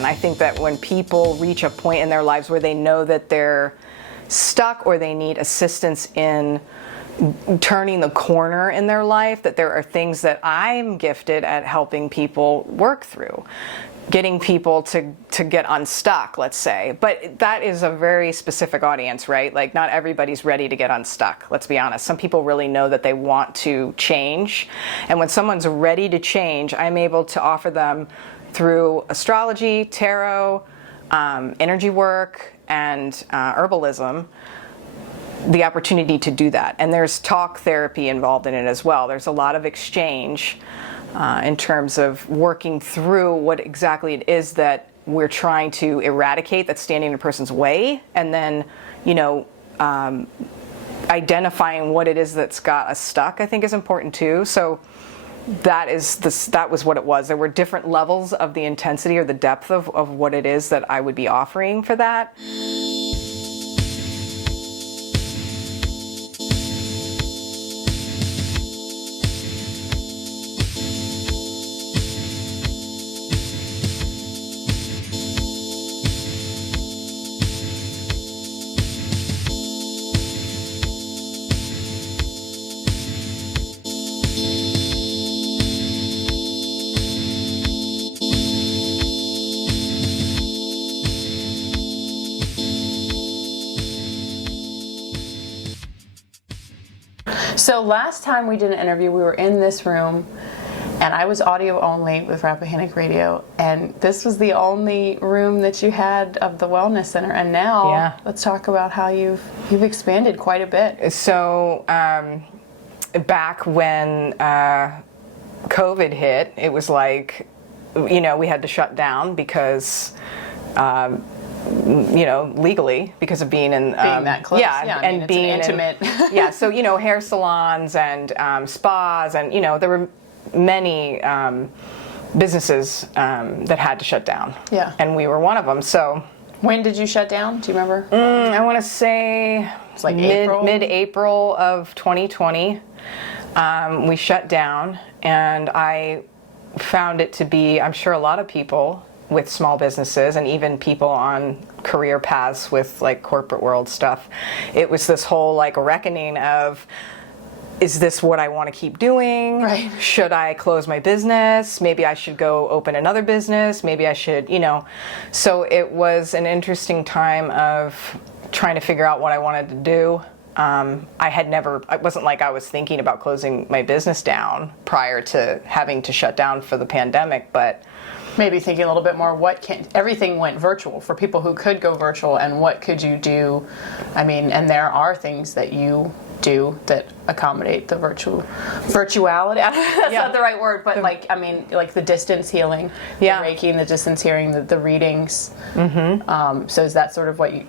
direction. I think that when people reach a point in their lives where they know that they're stuck or they need assistance in turning the corner in their life, that there are things that I'm gifted at helping people work through, getting people to get unstuck, let's say. But that is a very specific audience, right? Like, not everybody's ready to get unstuck, let's be honest. Some people really know that they want to change. And when someone's ready to change, I'm able to offer them through astrology, tarot, energy work, and herbalism, the opportunity to do that. And there's talk therapy involved in it as well. There's a lot of exchange in terms of working through what exactly it is that we're trying to eradicate that's standing in a person's way, and then, identifying what it is that's got us stuck, I think, is important too. So that was what it was. There were different levels of the intensity or the depth of what it is that I would be offering for that. So last time we did an interview, we were in this room, and I was audio only with Rappahannock Radio, and this was the only room that you had of the Wellness Center. And now, let's talk about how you've expanded quite a bit. So back when COVID hit, it was like, we had to shut down because legally, because of being in being that close, and being intimate. So hair salons and spas, and there were many businesses that had to shut down. Yeah, and we were one of them. So when did you shut down? Do you remember? I want to say it's like mid-April of 2020. We shut down, and I found it to be, I'm sure a lot of people with small businesses and even people on career paths with like corporate world stuff, it was this whole like reckoning of, is this what I want to keep doing? Right. Should I close my business? Maybe I should go open another business. Maybe I should, So it was an interesting time of trying to figure out what I wanted to do. It wasn't like I was thinking about closing my business down prior to having to shut down for the pandemic, but maybe thinking a little bit more, everything went virtual for people who could go virtual, and what could you do? I mean, and there are things that you do that accommodate the virtuality. That's not the right word, but like the distance healing, the Reiki, the distance healing, the readings. Mm-hmm. So is that sort of what you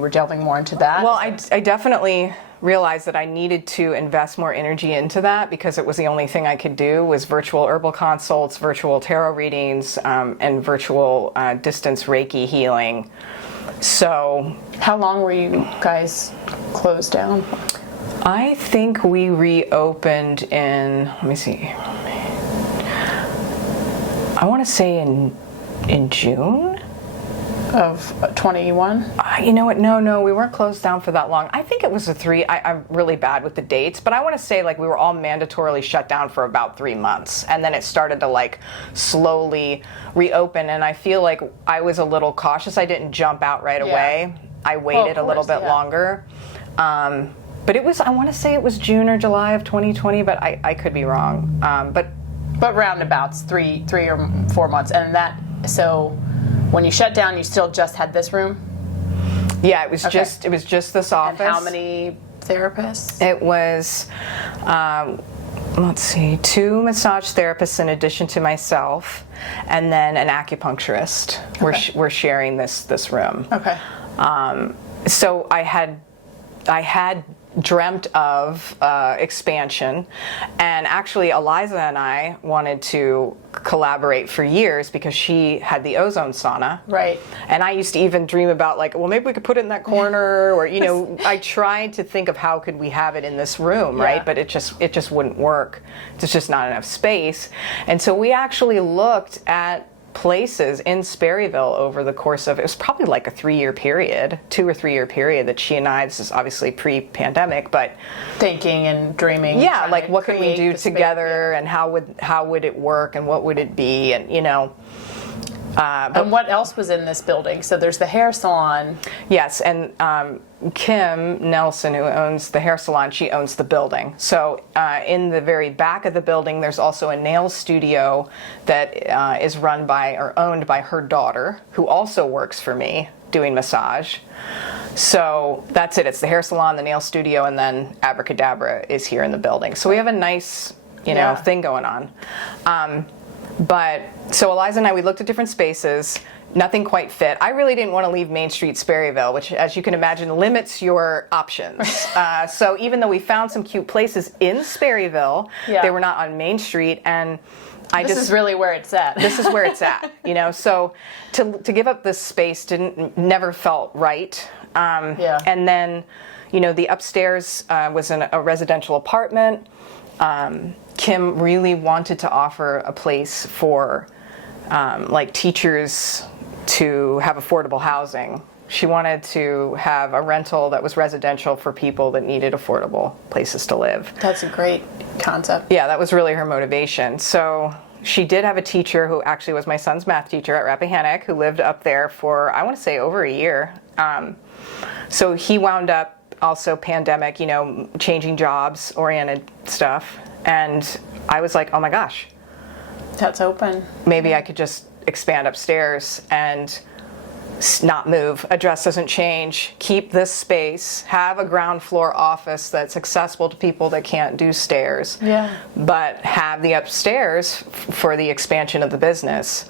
were delving more into that? Well, I definitely realized that I needed to invest more energy into that, because it was the only thing I could do was virtual herbal consults, virtual tarot readings, and virtual distance Reiki healing. So how long were you guys closed down? I think we reopened in, let me see, I want to say in June of 21? You know what? No, we weren't closed down for that long. I think it was I'm really bad with the dates, but I want to say like we were all mandatorily shut down for about 3 months, and then it started to like slowly reopen, and I feel like I was a little cautious. I didn't jump out right away. I waited a little bit longer. But it was, I want to say it was June or July of 2020, but I could be wrong. But roundabouts 3 or 4 months, and so when you shut down, you still just had this room? Yeah, it was just this office. And how many therapists? It was, let's see, 2 massage therapists in addition to myself, and then an acupuncturist. Okay. We're sharing this room. Okay. So I had dreamt of expansion, and actually Eliza and I wanted to collaborate for years because she had the ozone sauna, right? And I used to even dream about like, well, maybe we could put it in that corner, or I tried to think of how could we have it in this room, right? But it just wouldn't work. There's just not enough space. And so we actually looked at places in Sperryville over the course of, it was probably like a 2 or 3 year period that she and I, this is obviously pre-pandemic, but thinking and dreaming. yeah, like what could we create do the space, together, yeah. and how would it work, and what would it be, and And what else was in this building? So there's the hair salon. yes, and Kim Nelson, who owns the hair salon, she owns the building. So in the very back of the building, there's also a nail studio that is run by or owned by her daughter, who also works for me doing massage. So that's it. It's the hair salon, the nail studio, and then Abracadabra is here in the building. So we have a nice, Yeah. thing going on. But so Eliza and I, we looked at different spaces. Nothing quite fit. I really didn't want to leave Main Street Sperryville, which, as you can imagine, limits your options. So even though we found some cute places in Sperryville, Yeah. they were not on Main Street, and This is really where it's at. this is where it's at, So to give up this space never felt right. Yeah. And then, the upstairs was in a residential apartment. Kim really wanted to offer a place for like teachers to have affordable housing. She wanted to have a rental that was residential for people that needed affordable places to live. That's a great concept. Yeah, that was really her motivation. So she did have a teacher who actually was my son's math teacher at Rappahannock, who lived up there for, I want to say, over a year. So he wound up also pandemic, changing jobs, oriented stuff. And I was like, oh my gosh, That's open. maybe I could just expand upstairs and not move. Address doesn't change. Keep this space. Have a ground floor office that's accessible to people that can't do stairs. Yeah. But have the upstairs for the expansion of the business.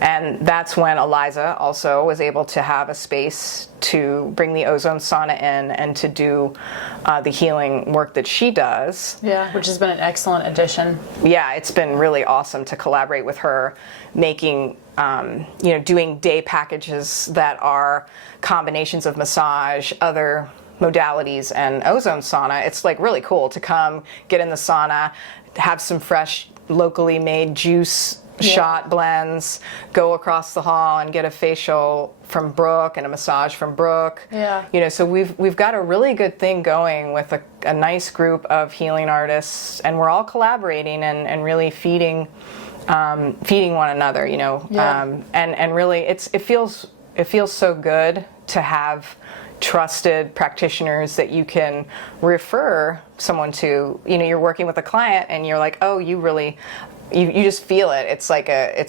And that's when Eliza also was able to have a space to bring the ozone sauna in and to do the healing work that she does. Yeah, which has been an excellent addition. Yeah, it's been really awesome to collaborate with her, making, doing day packages that are combinations of massage, other modalities, and ozone sauna. It's like really cool to come, get in the sauna, have some fresh, locally made juice shot blends, go across the hall and get a facial from Brooke and a massage from Brooke. Yeah. So we've got a really good thing going with a nice group of healing artists, and we're all collaborating and really feeding one another, Yeah. and really it feels so good to have trusted practitioners that you can refer someone to. You're working with a client and you're like, oh, you really, you just feel it. It's like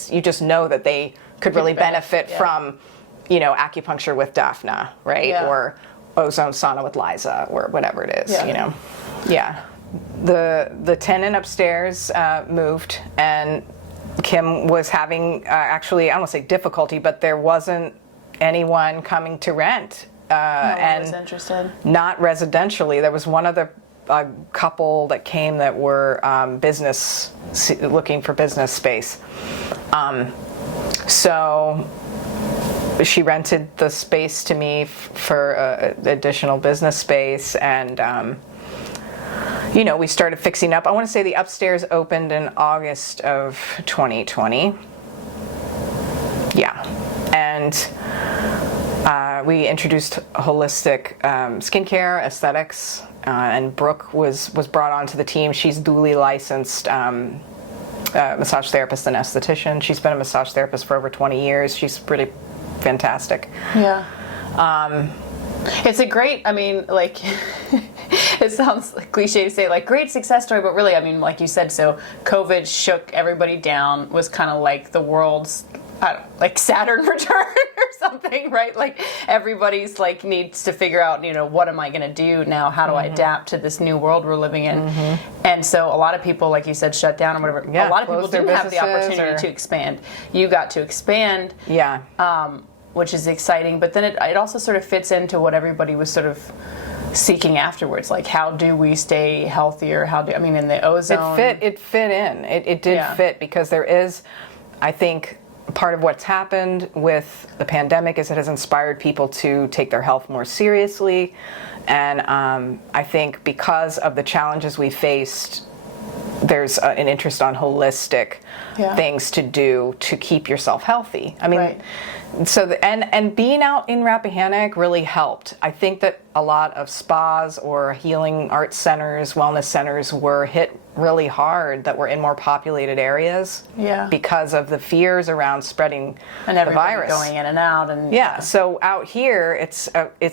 you just know that they could really benefit from, acupuncture with Daphna, right? Yeah. Or ozone sauna with Liza, or whatever it is, Yeah. Yeah. The tenant upstairs moved, and Kim was having actually, I don't want to say difficulty, but there wasn't anyone coming to rent. No one was And interested. not residentially. There was one other couple that came that were looking for business space. So she rented the space to me for additional business space, and we started fixing up. I want to say the upstairs opened in August of 2020. Yeah, and we introduced holistic skincare, aesthetics, and Brooke was brought onto the team. She's duly licensed massage therapist and esthetician. She's been a massage therapist for over 20 years. She's pretty fantastic. Yeah. It's a great, it sounds cliche to say, great success story, but really, like you said, so COVID shook everybody down, was kind of like the world's, Saturn return or something, right? Everybody's needs to figure out, what am I going to do now? How do I adapt to this new world we're living in? And so a lot of people, like you said, shut down or whatever. Yeah, a lot of people their didn't have the businesses opportunity to expand. You got to expand. Yeah. Which is exciting, but then it also sort of fits into what everybody was sort of seeking afterwards. How do we stay healthier? In the ozone. It fit in. It did fit, because there is, I think, part of what's happened with the pandemic is it has inspired people to take their health more seriously. And I think because of the challenges we faced there's an interest on holistic things to do to keep yourself healthy. I mean, Right. so and being out in Rappahannock really helped. I think that a lot of spas or healing arts centers, wellness centers were hit really hard that were in more populated areas because of the fears around spreading And the everybody virus. going in and out. And So out here, it's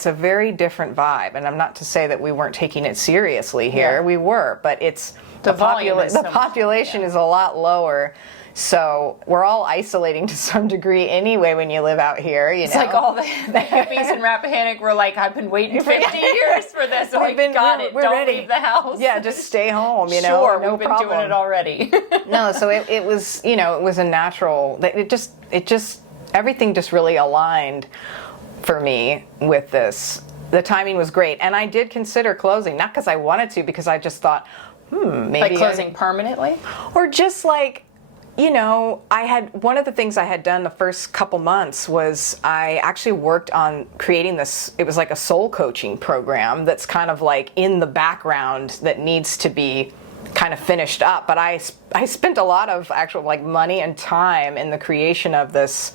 a very different vibe. And I'm not to say that we weren't taking it seriously here. Yeah. We were, but it's The volume is so the much, population is a lot lower. So we're all isolating to some degree anyway when you live out here. You It's know? like all the hippies in Rappahannock were like, I've been waiting 50 years for this. Like, got it. we're Don't ready. leave the house. Yeah, just stay home. You know, Sure, no we've been problem. doing it already. No, so it was, it was a natural. It just everything just really aligned for me with this. The timing was great, and I did consider closing, not because I wanted to, because I just thought, maybe Like closing permanently? or just like, I had one of the things I had done the first couple months was I actually worked on creating this. It was like a soul coaching program that's kind of like in the background that needs to be kind of finished up. But I spent a lot of actual like money and time in the creation of this,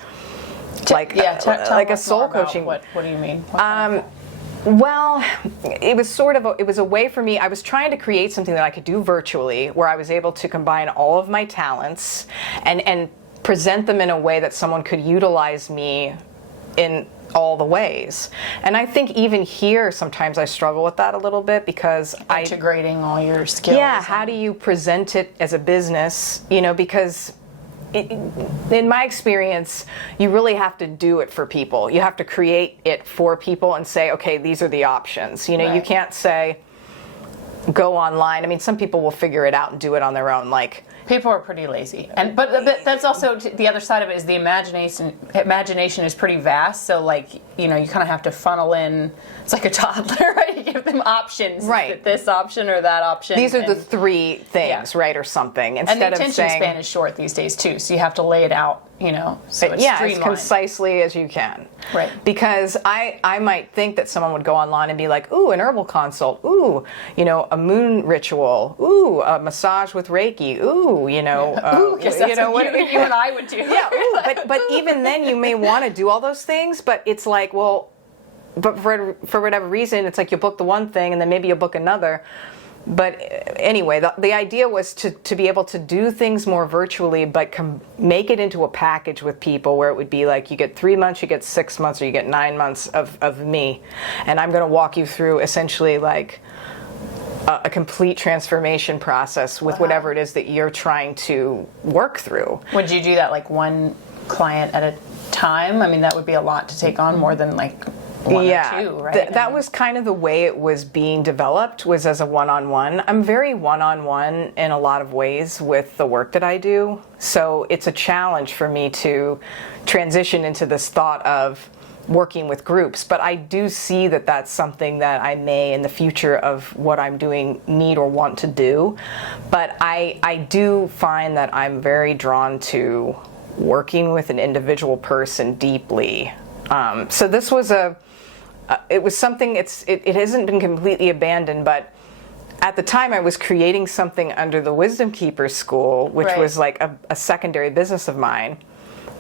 like like a soul coaching. What do you mean? What kind of- Well, it was a way for me. I was trying to create something that I could do virtually, where I was able to combine all of my talents and present them in a way that someone could utilize me in all the ways. And I think even here, sometimes I struggle with that a little bit because integrating all your skills. Yeah, how do you present it as a business? Because in my experience, you really have to do it for people. You have to create it for people and say, okay, these are the options. You Right. can't say, go online. I mean, some people will figure it out and do it on their own. Like, People are pretty lazy, but that's also the other side of it is the imagination. Imagination is pretty vast, so like you kind of have to funnel in. It's like a toddler, right? You give them options, Right. This option or that option. these are the three things, right, or something. And the Instead of attention saying, span is short these days too, so you have to lay it out. So it's as streamlined. concisely as you can. Right. Because I might think that someone would go online and be like, ooh, an herbal consult, ooh, a moon ritual, ooh, a massage with Reiki, ooh, Ooh, 'cause that's what you and I would do. Yeah, ooh, but even then you may want to do all those things, but it's like, well, but for whatever reason, it's like you book the one thing and then maybe you book another. But anyway, the idea was to be able to do things more virtually, but make it into a package with people where it would be like you get 3 months, you get 6 months, or you get 9 months of me. And I'm going to walk you through essentially like a complete transformation process with whatever it is that you're trying to work through. Would you do that like one client at a time? I mean, that would be a lot to take on, more than like one or two, right? That was kind of the way it was being developed, was as a one-on-one. I'm very one-on-one in a lot of ways with the work that I do. So it's a challenge for me to transition into this thought of working with groups. But I do see that that's something that I may, in the future of what I'm doing, need or want to do. But I do find that I'm very drawn to working with an individual person deeply. So this was it was something, it hasn't been completely abandoned, but at the time I was creating something under the Wisdom Keepers School, which Right. was like a secondary business of mine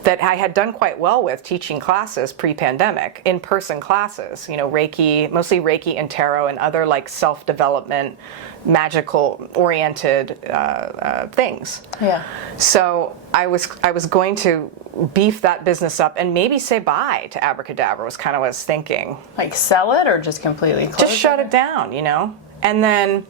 that I had done quite well with, teaching classes pre-pandemic, in-person classes, Reiki, mostly Reiki and tarot and other like self-development, magical oriented things. Yeah. So I was going to beef that business up and maybe say bye to Abracadabra was kind of what I was thinking. Like sell it or just completely close Just shut it down, And then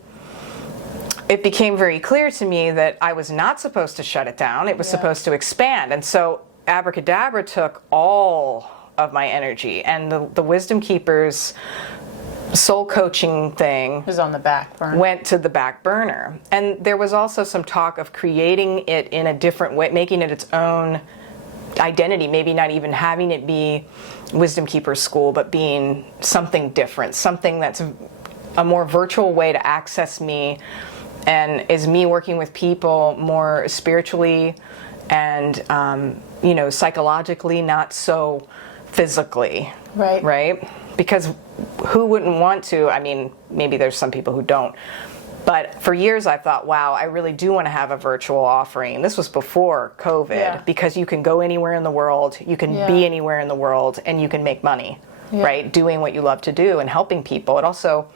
it became very clear to me that I was not supposed to shut it down. It was supposed to expand. And so Abracadabra took all of my energy, and the Wisdom Keepers soul coaching thing was on the back burner. went to the back burner. And there was also some talk of creating it in a different way, making it its own identity, maybe not even having it be Wisdom Keepers School, but being something different, something that's a more virtual way to access me, and is me working with people more spiritually and psychologically, not so physically. Right. Because who wouldn't want to? I mean, maybe there's some people who don't, But for years I thought, wow, I really do want to have a virtual offering. This was before COVID, because you can go anywhere in the world, you can be anywhere in the world, and you can make money, right? Doing what you love to do and helping people. It also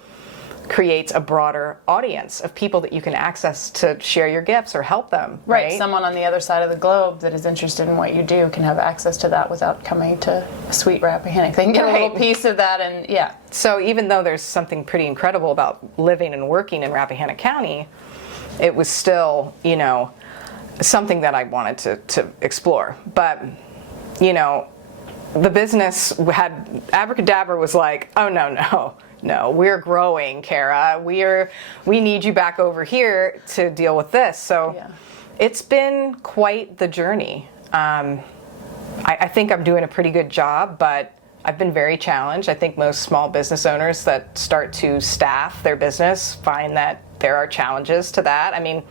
creates a broader audience of people that you can access to share your gifts or help them. Right. Someone on the other side of the globe that is interested in what you do can have access to that without coming to a sweet Rappahannock. They can get a little piece of that, and So even though there's something pretty incredible about living and working in Rappahannock County, it was still, you know, something that I wanted to explore. But, you know, the business had, Abracadabra was like, oh, no, we're growing, Cara. We need you back over here to deal with this. So it's been quite the journey. I think I'm doing a pretty good job, but I've been very challenged. I think most small business owners that start to staff their business find that there are challenges to that. I mean,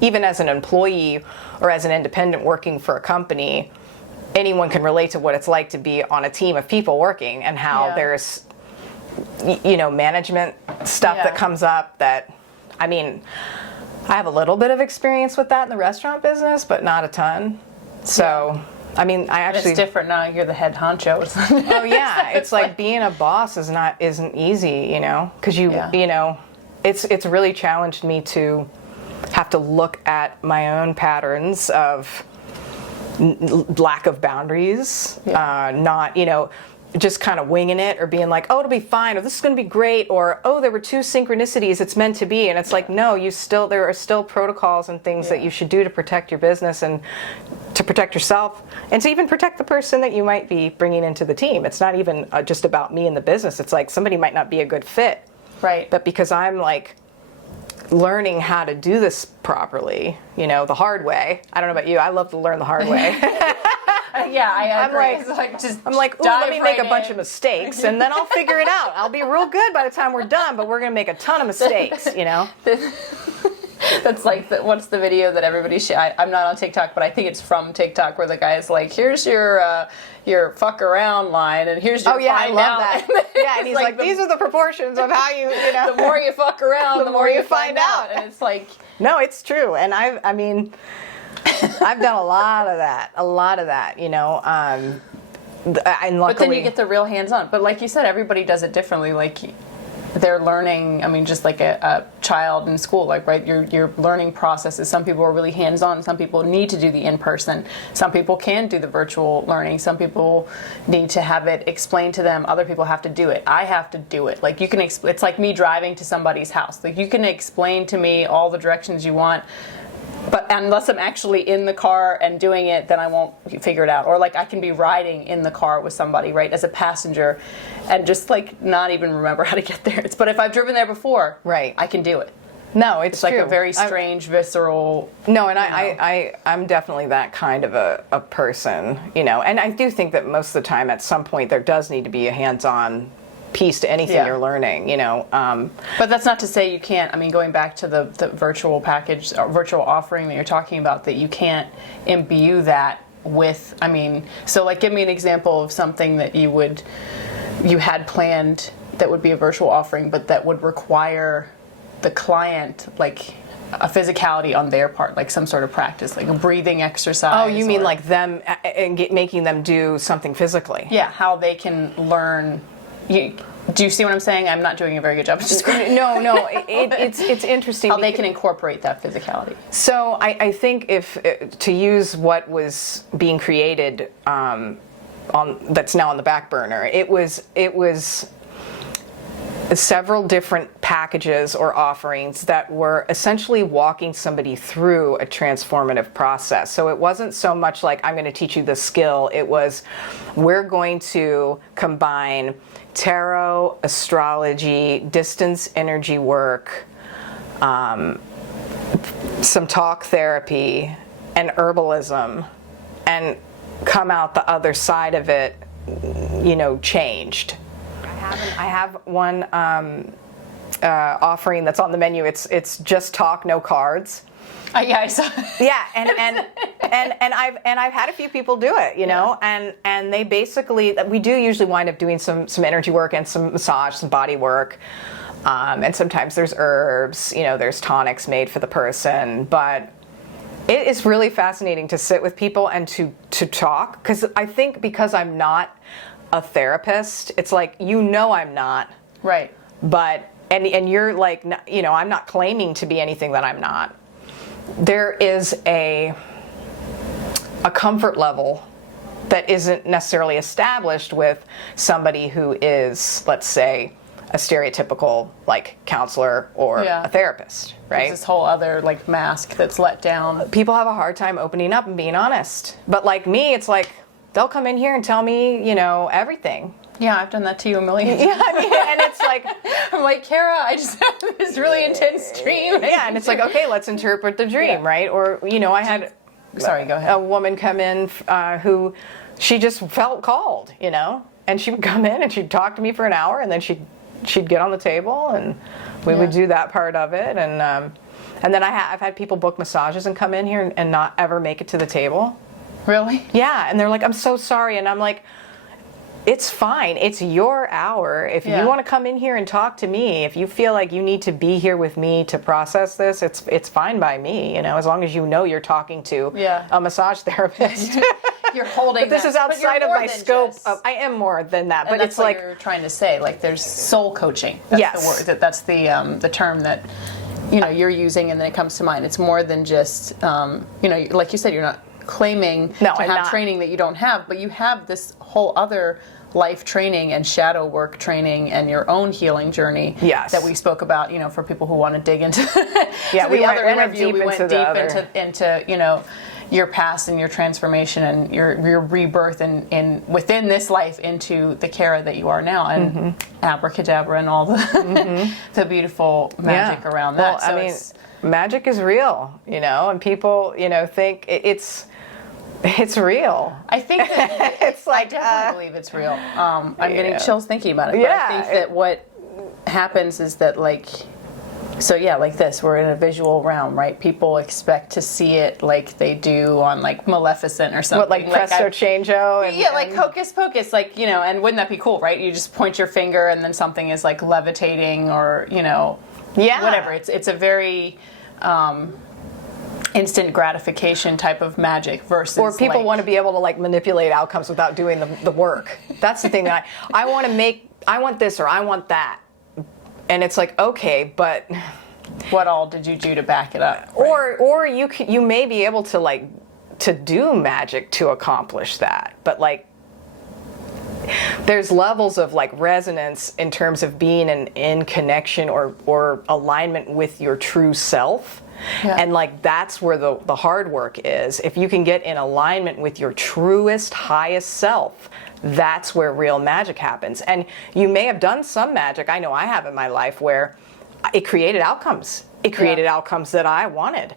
even as an employee or as an independent working for a company, anyone can relate to what it's like to be on a team of people working, and how there's, you know, management stuff that comes up that, I mean, I have a little bit of experience with that in the restaurant business, but not a ton. So, I mean, I actually... It's different now, you're the head honcho. Oh yeah, it's like being a boss isn't easy, you know, because you know, it's really challenged me to have to look at my own patterns of lack of boundaries, not, you know, just kind of winging it or being like, oh, it'll be fine, or this is going to be great, or oh, there were two synchronicities, it's meant to be. And it's like, no, there are still protocols and things that you should do to protect your business and to protect yourself and to even protect the person that you might be bringing into the team. It's not even just about me and the business. It's like somebody might not be a good fit, right? But because I'm like learning how to do this properly, you know, the hard way. I don't know about you, I love to learn the hard way. I agree. I'm like, ooh, let me make a bunch of mistakes and then I'll figure it out. I'll be real good by the time we're done, but we're going to make a ton of mistakes, you know? That's like, what's the video that everybody I'm not on TikTok, but I think it's from TikTok, where the guy's like, here's your fuck around line, and here's your find I love out. That. Yeah, and he's like these are the proportions of how you know. The more you fuck around, the more you find out. And it's like... No, it's true. And I mean, I've done a lot of that, you know, and luckily... But then you get the real hands-on. But like you said, everybody does it differently. Like, they're learning, I mean, just like a child in school, like, right, your learning processes. Some people are really hands-on. Some people need to do the in-person. Some people can do the virtual learning. Some people need to have it explained to them. Other people have to do it. I have to do it. Like, you can, it's like me driving to somebody's house. Like, you can explain to me all the directions you want, but unless I'm actually in the car and doing it, then I won't figure it out. Or like I can be riding in the car with somebody, right, as a passenger, and just like not even remember how to get there. But if I've driven there before, right, I can do it. No, it's like true. A very strange, visceral... No, and I'm definitely that kind of a person, you know. And I do think that most of the time, at some point, there does need to be a hands-on piece to anything you're learning, you know. But that's not to say you can't, I mean, going back to the virtual package, or virtual offering that you're talking about, that you can't imbue that with, I mean, so like give me an example of something that you had planned that would be a virtual offering, but that would require the client, like, a physicality on their part, like some sort of practice, like a breathing exercise. Oh, you mean like them, making them do something physically? Yeah, how they can learn. Do you see what I'm saying? I'm not doing a very good job of describing. No, it's interesting. How they can incorporate that physicality. So I think if to use what was being created that's now on the back burner, it was several different packages or offerings that were essentially walking somebody through a transformative process. So it wasn't so much like, I'm going to teach you the skill. It was, we're going to combine tarot, astrology, distance energy work, some talk therapy, and herbalism, and come out the other side of it, you know, changed. I have one offering that's on the menu. It's just talk, no cards. Yeah, I saw. Yeah, and I've had a few people do it, you know, and they basically, we do usually wind up doing some energy work and some massage, some body work, And sometimes there's herbs, there's tonics made for the person. But it is really fascinating to sit with people and to talk. Because I think because I'm not a therapist, it's like, I'm not. Right. But, and you're like, I'm not claiming to be anything that I'm not. There is a comfort level that isn't necessarily established with somebody who is, let's say, a stereotypical counselor or a therapist, right? There's this whole other mask that's let down. People have a hard time opening up and being honest. But like me, it's like they'll come in here and tell me, everything. Yeah, I've done that to you a million times. Yeah, and it's like, I'm like, Cara, I just had this really intense dream. Yeah, and it's like, okay, let's interpret the dream, right? Or, I had Sorry, go ahead. a woman come in who she just felt called, and she would come in and she'd talk to me for an hour, and then she'd get on the table and we would do that part of it, and then I've had people book massages and come in here and not ever make it to the table. Really? Yeah, and they're like, I'm so sorry, and I'm like, it's fine. It's your hour. If you want to come in here and talk to me, if you feel like you need to be here with me to process this, it's fine by me, as long as you're talking to a massage therapist. You're holding But this is outside of my scope. I am more than that. But that's it's what like you're trying to say. There's soul coaching. That's the word. That's the term that you're using, and then it comes to mind. It's more than just like you said, you're not claiming to have training that you don't have, but you have this whole other life training and shadow work training and your own healing journey that we spoke about, for people who want to dig into we went deep into your past and your transformation and your rebirth and within this life into the Cara that you are now, and Abracadabra and all the the beautiful magic around that. Well, magic is real, and people, think it's real. I think that it's like, I definitely believe it's real. I'm getting chills thinking about it. But I think that what happens is that like this, we're in a visual realm, right? People expect to see it like they do on Maleficent or something. What, Presto Changeo? And Hocus Pocus, and wouldn't that be cool, right? You just point your finger and then something is levitating or, whatever. It's a very instant gratification type of magic versus or people want to be able to manipulate outcomes without doing the work. That's the thing that I want to I want this or I want that, and it's like, okay, but what all did you do to back it up? Right? Or you may be able to do magic to accomplish that, but there's levels of resonance in terms of being in connection or alignment with your true self. Yeah. And that's where the hard work is. If you can get in alignment with your truest, highest self, that's where real magic happens. And you may have done some magic, I know I have in my life, where it created outcomes. It created outcomes that I wanted.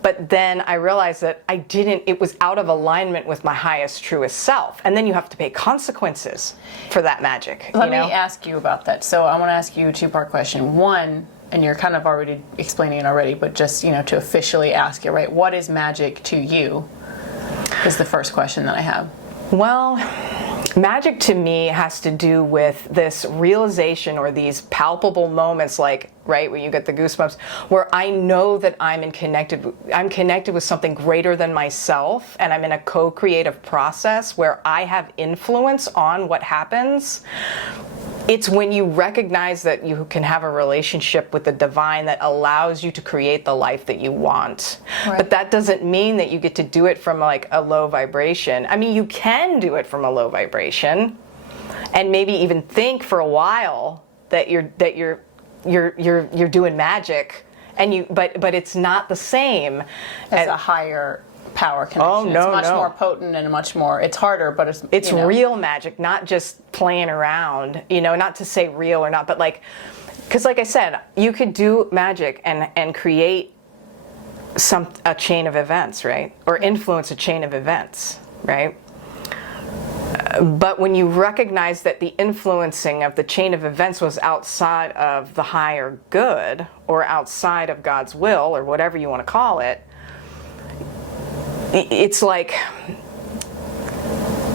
But then I realized that it was out of alignment with my highest, truest self. And then you have to pay consequences for that magic. Let me ask you about that. So I want to ask you a two-part question. One, and you're kind of already explaining it already, but just, to officially ask it, right? What is magic to you is the first question that I have. Well, magic to me has to do with this realization or these palpable moments right, where you get the goosebumps, where I know that I'm connected with something greater than myself, and I'm in a co-creative process where I have influence on what happens. It's when you recognize that you can have a relationship with the divine that allows you to create the life that you want. Right. But that doesn't mean that you get to do it from a low vibration. You can do it from a low vibration, and maybe even think for a while that you're doing magic, but it's not the same as a higher power connection. Oh, no, it's much more potent and it's harder, but it's real magic, not just playing around, not to say real or not, but because like I said, you could do magic and create a chain of events, right? Or influence a chain of events, right? But when you recognize that the influencing of the chain of events was outside of the higher good or outside of God's will or whatever you want to call it, it's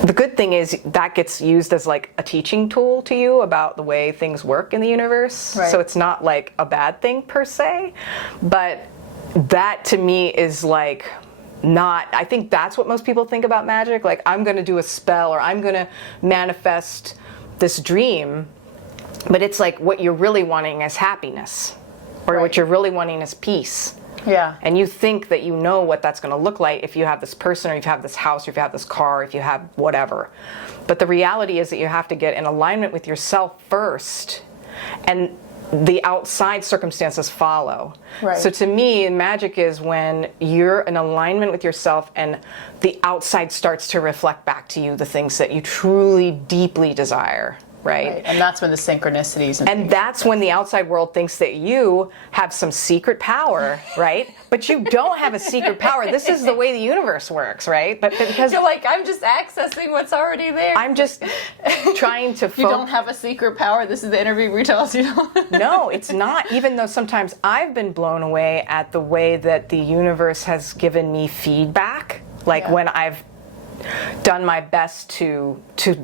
the good thing is that gets used as like a teaching tool to you about the way things work in the universe. Right. So it's not like a bad thing per se, but that to me is like not, I think that's what most people think about magic. Like, I'm going to do a spell or I'm going to manifest this dream, but it's like what you're really wanting is happiness, or Right. what you're really wanting is peace. Yeah. And you think that you know what that's going to look like if you have this person, or if you have this house, or if you have this car, or if you have whatever. But the reality is that you have to get in alignment with yourself first, and the outside circumstances follow. Right. So to me, magic is when you're in alignment with yourself and the outside starts to reflect back to you the things that you truly, deeply desire. Right? And that's when the synchronicities And that's when the outside world thinks that you have some secret power, right? But you don't have a secret power. This is the way the universe works, right? But because you're like, I'm just accessing what's already there. I'm just trying to You don't have a secret power. This is the interview where you tell us you don't. No, it's not. Even though sometimes I've been blown away at the way that the universe has given me feedback. Like Yeah. when I've done my best to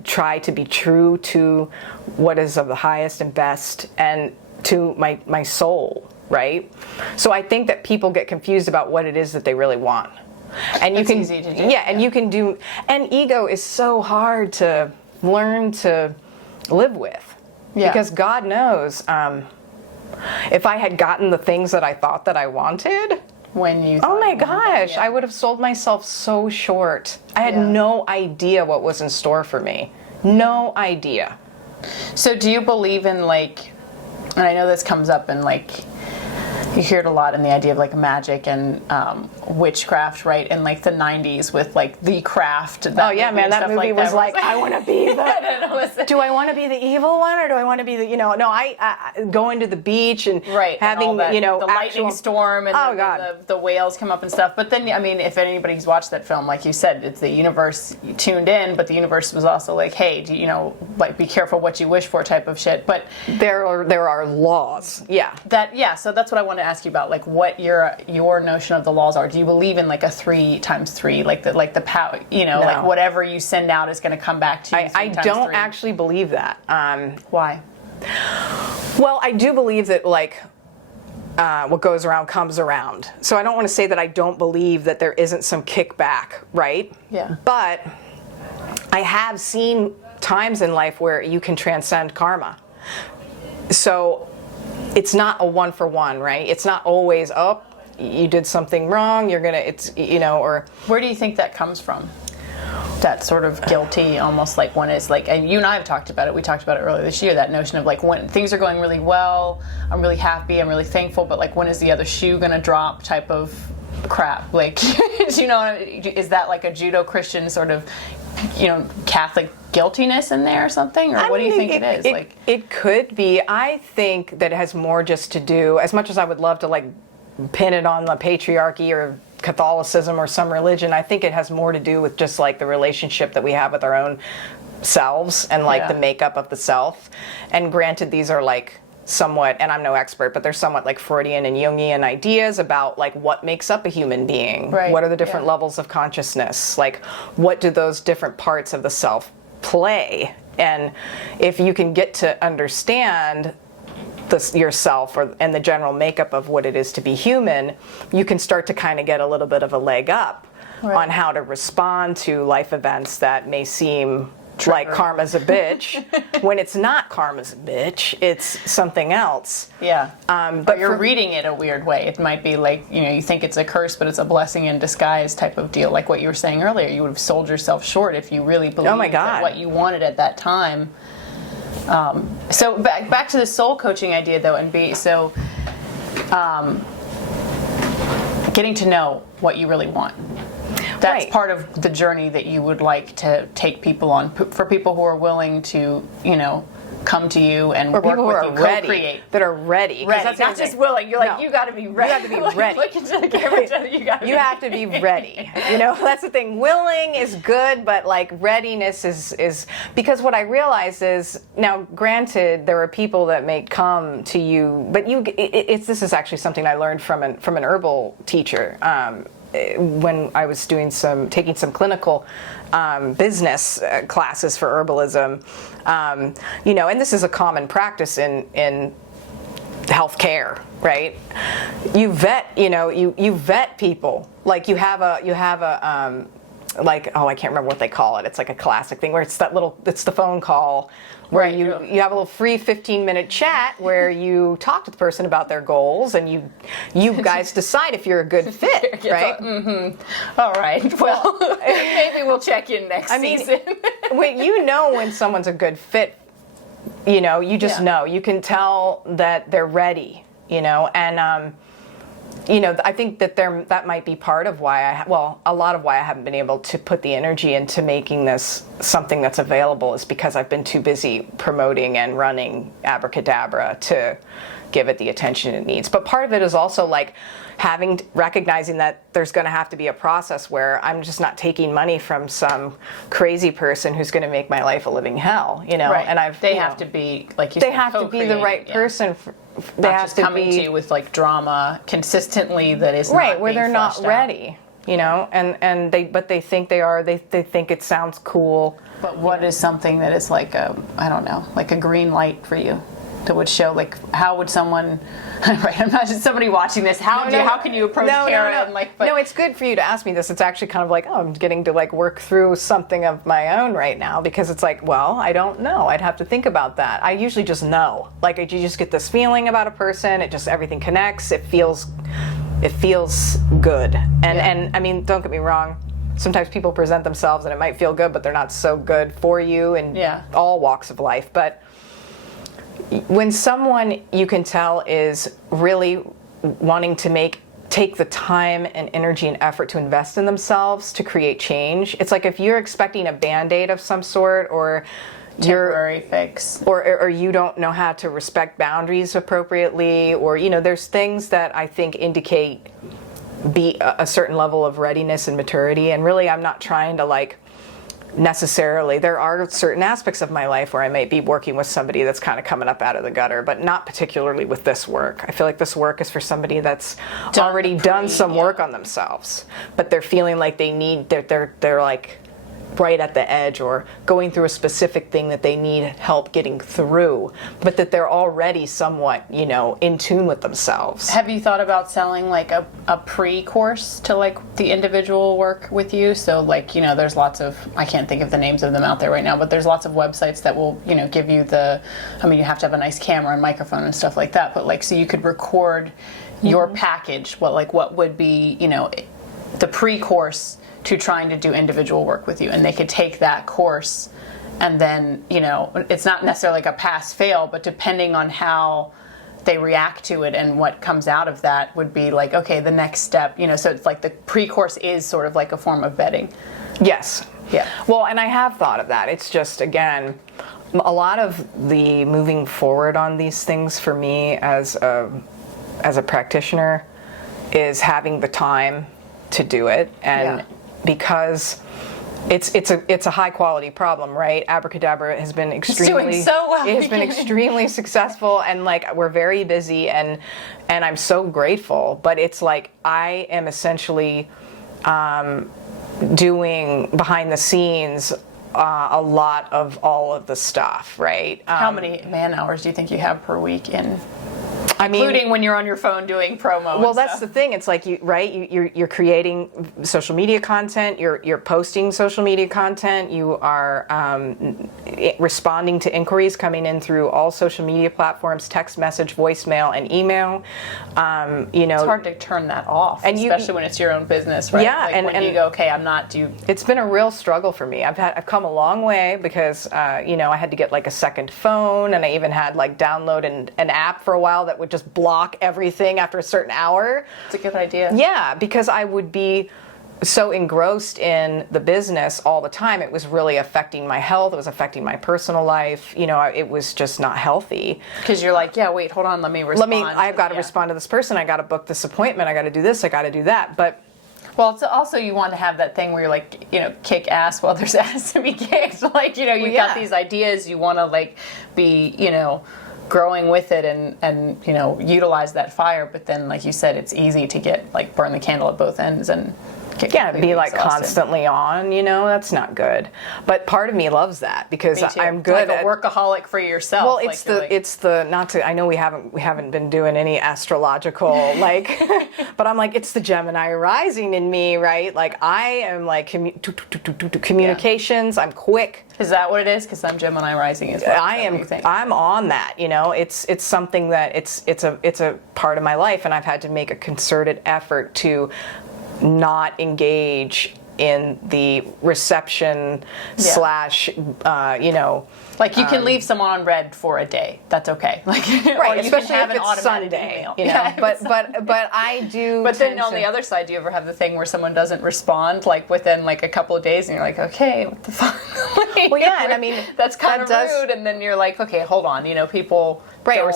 try to be true to what is of the highest and best, and to my soul, right? So I think that people get confused about what it is that they really want. And It's you can, easy to do. yeah, and you can do, and ego is so hard to learn to live with. Yeah. Because God knows, if I had gotten the things that I thought that I wanted, When you oh my thought you wanted gosh, them, I would have sold myself so short. I had Yeah. no idea what was in store for me. No idea. So do you believe in, like, and I know this comes up in, like, you hear it a lot in the idea of like magic and witchcraft, right? In like the 90s with like The Craft. Oh yeah, man, that movie was like, I want to be the... do I want to be the evil one, or do I want to be the, no, I going to the beach and Right, having, and all that, the lightning actual storm and Oh, the, God. the whales come up and stuff. But then, I mean, if anybody's watched that film, like you said, it's the universe tuned in, but the universe was also like, hey, do like be careful what you wish for type of shit. But there are laws. Yeah. So that's what I want to ask you about, like what your notion of the laws are. Do you believe in like a 3x3, like the power, No. like whatever you send out is going to come back to you? I don't actually believe that. Why? Well, I do believe that, like, what goes around comes around. So I don't want to say that I don't believe that there isn't some kickback, right? Yeah. But I have seen times in life where you can transcend karma. So it's not a one for one, right? It's not always, oh, you did something wrong, you're gonna, it's, or... Where do you think that comes from? That sort of guilty, almost like when it's like, and you and I have talked about it, we talked about it earlier this year, that notion of like when things are going really well, I'm really happy, I'm really thankful, but like when is the other shoe gonna drop type of crap? Like, is that like a Judo-Christian sort of, Catholic guiltiness in there or something? Or what do you think it is? It could be. I think that it has more just to do, as much as I would love to like pin it on the patriarchy or Catholicism or some religion, I think it has more to do with just like the relationship that we have with our own selves and like the makeup of the self. And granted, these are like somewhat, and I'm no expert, but they're somewhat like Freudian and Jungian ideas about like what makes up a human being. Right. What are the different levels of consciousness? Like, what do those different parts of the self play? And if you can get to understand yourself and the general makeup of what it is to be human, you can start to kind of get a little bit of a leg up on how to respond to life events that may seem like karma's a bitch, when it's not karma's a bitch, it's something else. Yeah. But you're reading it a weird way. It might be like, you think it's a curse, but it's a blessing in disguise type of deal. Like what you were saying earlier, you would have sold yourself short if you really believed that what you wanted at that time. So back to the soul coaching idea though, and getting to know what you really want. That's part of the journey that you would like to take people on, for people who are willing to, come to you and work with you, co-create. That are ready. That's not just willing. You're like, you got to be ready. You have to be ready. Look into the camera. You have to be ready. That's the thing. Willing is good, but like readiness is because what I realize is, now granted, there are people that may come to you, but this is actually something I learned from an herbal teacher. when I was taking some clinical business classes for herbalism, and this is a common practice in healthcare, right? You vet, you vet people. Like you have a like, oh, I can't remember what they call it. It's like a classic thing where it's the phone call where you have a little free 15-minute chat where you talk to the person about their goals and you guys decide if you're a good fit, right? All right. Well, maybe we'll check in next season. When someone's a good fit, you just know. You can tell that they're ready, and I think that might be part of why a lot of why I haven't been able to put the energy into making this something that's available is because I've been too busy promoting and running Abracadabra to give it the attention it needs. But part of it is also like recognizing that there's going to have to be a process where I'm just not taking money from some crazy person who's going to make my life a living hell, Right. And they have to be, like you they said, have to be the right person. They not have just to coming be to you with like drama consistently that is right not where being they're not fleshed out. ready, and they think they are. They think it sounds cool. But what is something that is like like a green light for you that would show, like, how would someone, right, I'm not just somebody watching this, how can you approach Cara? No, it's good for you to ask me this. It's actually kind of like, I'm getting to like work through something of my own right now, because it's like, well, I don't know. I'd have to think about that. I usually just know. Like, you just get this feeling about a person. Everything connects. It feels good. And I mean, don't get me wrong. Sometimes people present themselves and it might feel good, but they're not so good for you in all walks of life. But when someone you can tell is really wanting to take the time and energy and effort to invest in themselves to create change, it's like if you're expecting a Band-Aid of some sort, or temporary fix, or you don't know how to respect boundaries appropriately, or there's things that I think indicate a certain level of readiness and maturity. And really, I'm not trying to necessarily, there are certain aspects of my life where I might be working with somebody that's kind of coming up out of the gutter, but not particularly with this work. I feel like this work is for somebody that's already done some work on themselves, but they're feeling like they're like right at the edge, or going through a specific thing that they need help getting through, but that they're already somewhat, in tune with themselves. Have you thought about selling like a pre-course to like the individual work with you? So like, there's lots of, I can't think of the names of them out there right now, but there's lots of websites that will, give you you have to have a nice camera and microphone and stuff like that, but like, so you could record your package, what would be, the pre-course to trying to do individual work with you, and they could take that course, and then it's not necessarily like a pass-fail, but depending on how they react to it and what comes out of that would be like, okay, the next step, so it's like the pre-course is sort of like a form of vetting. Yes. Yeah. Well, and I have thought of that. It's just, again, a lot of the moving forward on these things for me as a practitioner is having the time to do it, and because it's a high quality problem, right? Abracadabra has been extremely It has been extremely successful, and we're very busy, and I'm so grateful. But it's like I am essentially doing behind the scenes a lot of all of the stuff, right? How many man hours do you think you have per week including when you're on your phone doing promo? Well, that's the thing. It's like you're creating social media content. You're posting social media content. You are responding to inquiries coming in through all social media platforms: text message, voicemail, and email. It's hard to turn that off, and especially when it's your own business, right? Yeah, and when you go, okay, I'm not. It's been a real struggle for me. I've come a long way because I had to get a second phone, and I even had download an app for a while that would just block everything after a certain hour. It's a good idea. Yeah, because I would be so engrossed in the business all the time. It was really affecting my health. It was affecting my personal life. It was just not healthy. Because you're like, yeah, wait, hold on, let me respond. I've got to respond to this person. I got to book this appointment. I got to do this. I got to do that. But well, it's also you want to have that thing where you're like, kick ass while there's ass to be kicked. You've got these ideas. You want to be, growing with it and you know, utilize that fire. But then, like you said, it's easy to get like burn the candle at both ends and get be like exhausted. constantly on, you know, that's not good. But part of me loves that because Me too. I'm good like a workaholic for yourself. Well, like it's the not to. I know we haven't been doing any astrological like, but I'm like it's the Gemini rising in me, right? Like I am like communications. I'm quick. Is that what it is? Because I'm Gemini rising as well. I am. I'm on that. You know, it's something that it's a part of my life, and I've had to make a concerted effort to not engage in the reception slash, you know. Like you can leave someone on red for a day. That's okay. Like right, or you especially can have if an it's automatic Sunday. email. You know, but I do. But then on the other side, do you ever have the thing where someone doesn't respond like within like a couple of days, and you're like, okay, what the fuck? Like, well, yeah, and I mean that's kind of rude. And then you're like, okay, hold on. You know, people right don't... or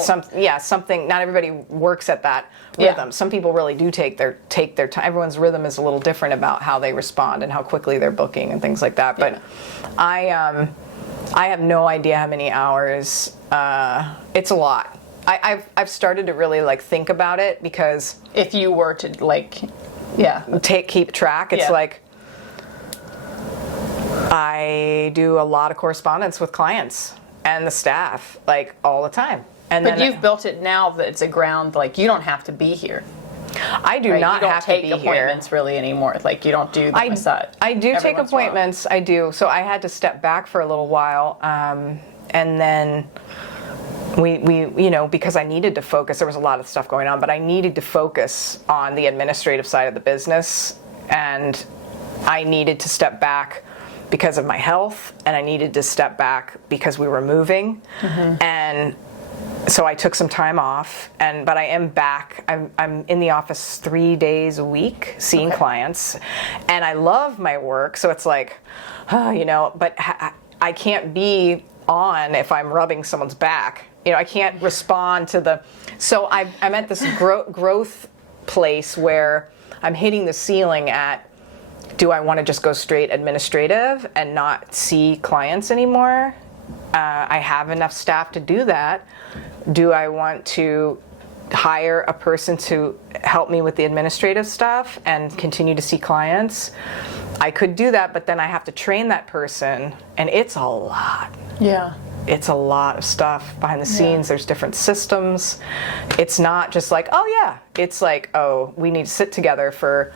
something. Not everybody works at that rhythm. Some people really do take their time. Everyone's rhythm is a little different about how they respond and how quickly they're booking and things like that. But I have no idea how many hours. It's a lot. I've started to really like think about it because if you were to like, keep track, it's like I do a lot of correspondence with clients and the staff like all the time. And but then you've built it now that it's a ground like you don't have to be here. I do not have to be here. You don't take appointments really anymore. Like you don't do the massage. I do take appointments. I do. So I had to step back for a little while, and then we you know because I needed to focus. There was a lot of stuff going on, but I needed to focus on the administrative side of the business, and I needed to step back because of my health, and I needed to step back because we were moving, and. So I took some time off, but I am back. I'm in the office 3 days a week seeing clients, and I love my work. So it's like, you know, but I can't be on if I'm rubbing someone's back. You know, I can't respond to the. So I'm at this growth place where I'm hitting the ceiling at. Do I want to just go straight administrative and not see clients anymore? I have enough staff to do that. Do I want to hire a person to help me with the administrative stuff and continue to see clients? I could do that, but then I have to train that person, and it's a lot. Yeah. It's a lot of stuff behind the scenes. There's different systems. It's not just like, oh yeah. It's like, oh, we need to sit together for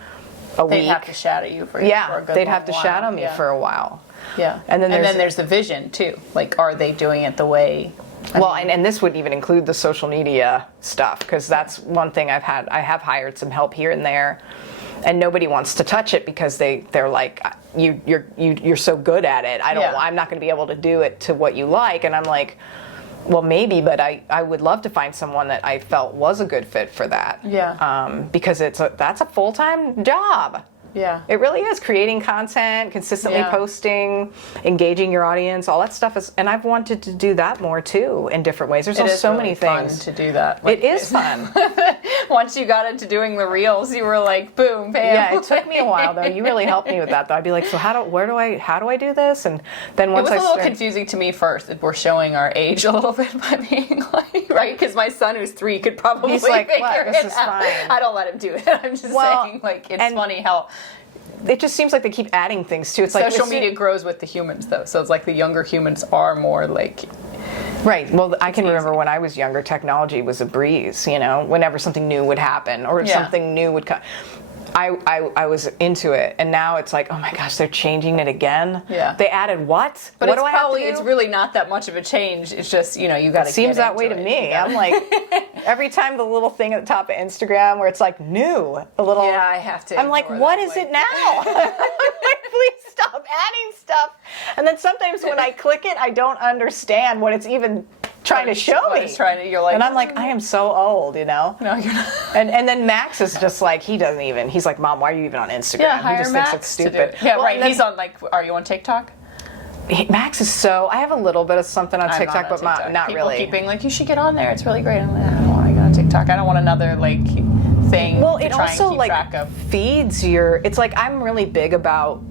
a week. They'd have to shadow you for a good they'd have to while. shadow me for a while. Yeah. And then there's the vision too. Like, are they doing it the way? And this would even include the social media stuff, because that's one thing I have hired some help here and there, and nobody wants to touch it because they're like, you're so good at it. I'm not going to be able to do it to what you like. And I'm like, well, maybe, but I would love to find someone that I felt was a good fit for that. Yeah. Because that's a full-time job. Yeah. It really is creating content, consistently posting, engaging your audience, all that stuff is, and I've wanted to do that more too in different ways. There's so really many fun things to do that. Like, it is fun. Once you got into doing the reels, you were like, boom, bam. Yeah, it took me a while though. You really helped me with that though. I'd be like, so how do I do this? And then once it was a little confusing to me first. If we're showing our age a little bit by being like, right? Because my son who's 3 could probably like, figure what? This is out. fine. I don't let him do it. I'm just saying, like, it's funny how. It just seems like they keep adding things too. It's like social media grows with the humans, though. So it's like the younger humans are more like. Right. Well, I can remember when I was younger, technology was a breeze. You know, whenever something new would happen or something new would come. I was into it, and now it's like, oh my gosh, they're changing it again. Yeah. They added what? But what it's do I have to do? it's really not that much of a change. It's just, you know, you got to. It seems that way to me. I'm like, every time the little thing at the top of Instagram where it's like new, a little. Yeah, I have to. I'm like, what is it now? I'm like, please stop adding stuff. And then sometimes when I click it, I don't understand what it's even trying to show me. You're like, and I'm like, I am so old, you know. No, you're not. And then Max is just like, he's like, Mom, why are you even on Instagram? Yeah, he hire just Max thinks it's to do stupid. it. Yeah, well, right. He's on like, are you on TikTok? Max is so. I have a little bit of something on TikTok, but not People really. keep being like, you should get on there. It's really great. I'm like, I don't want to go on TikTok. I don't want another like thing. Well, to it try also and keep like track of. feeds your. It's like I'm really big about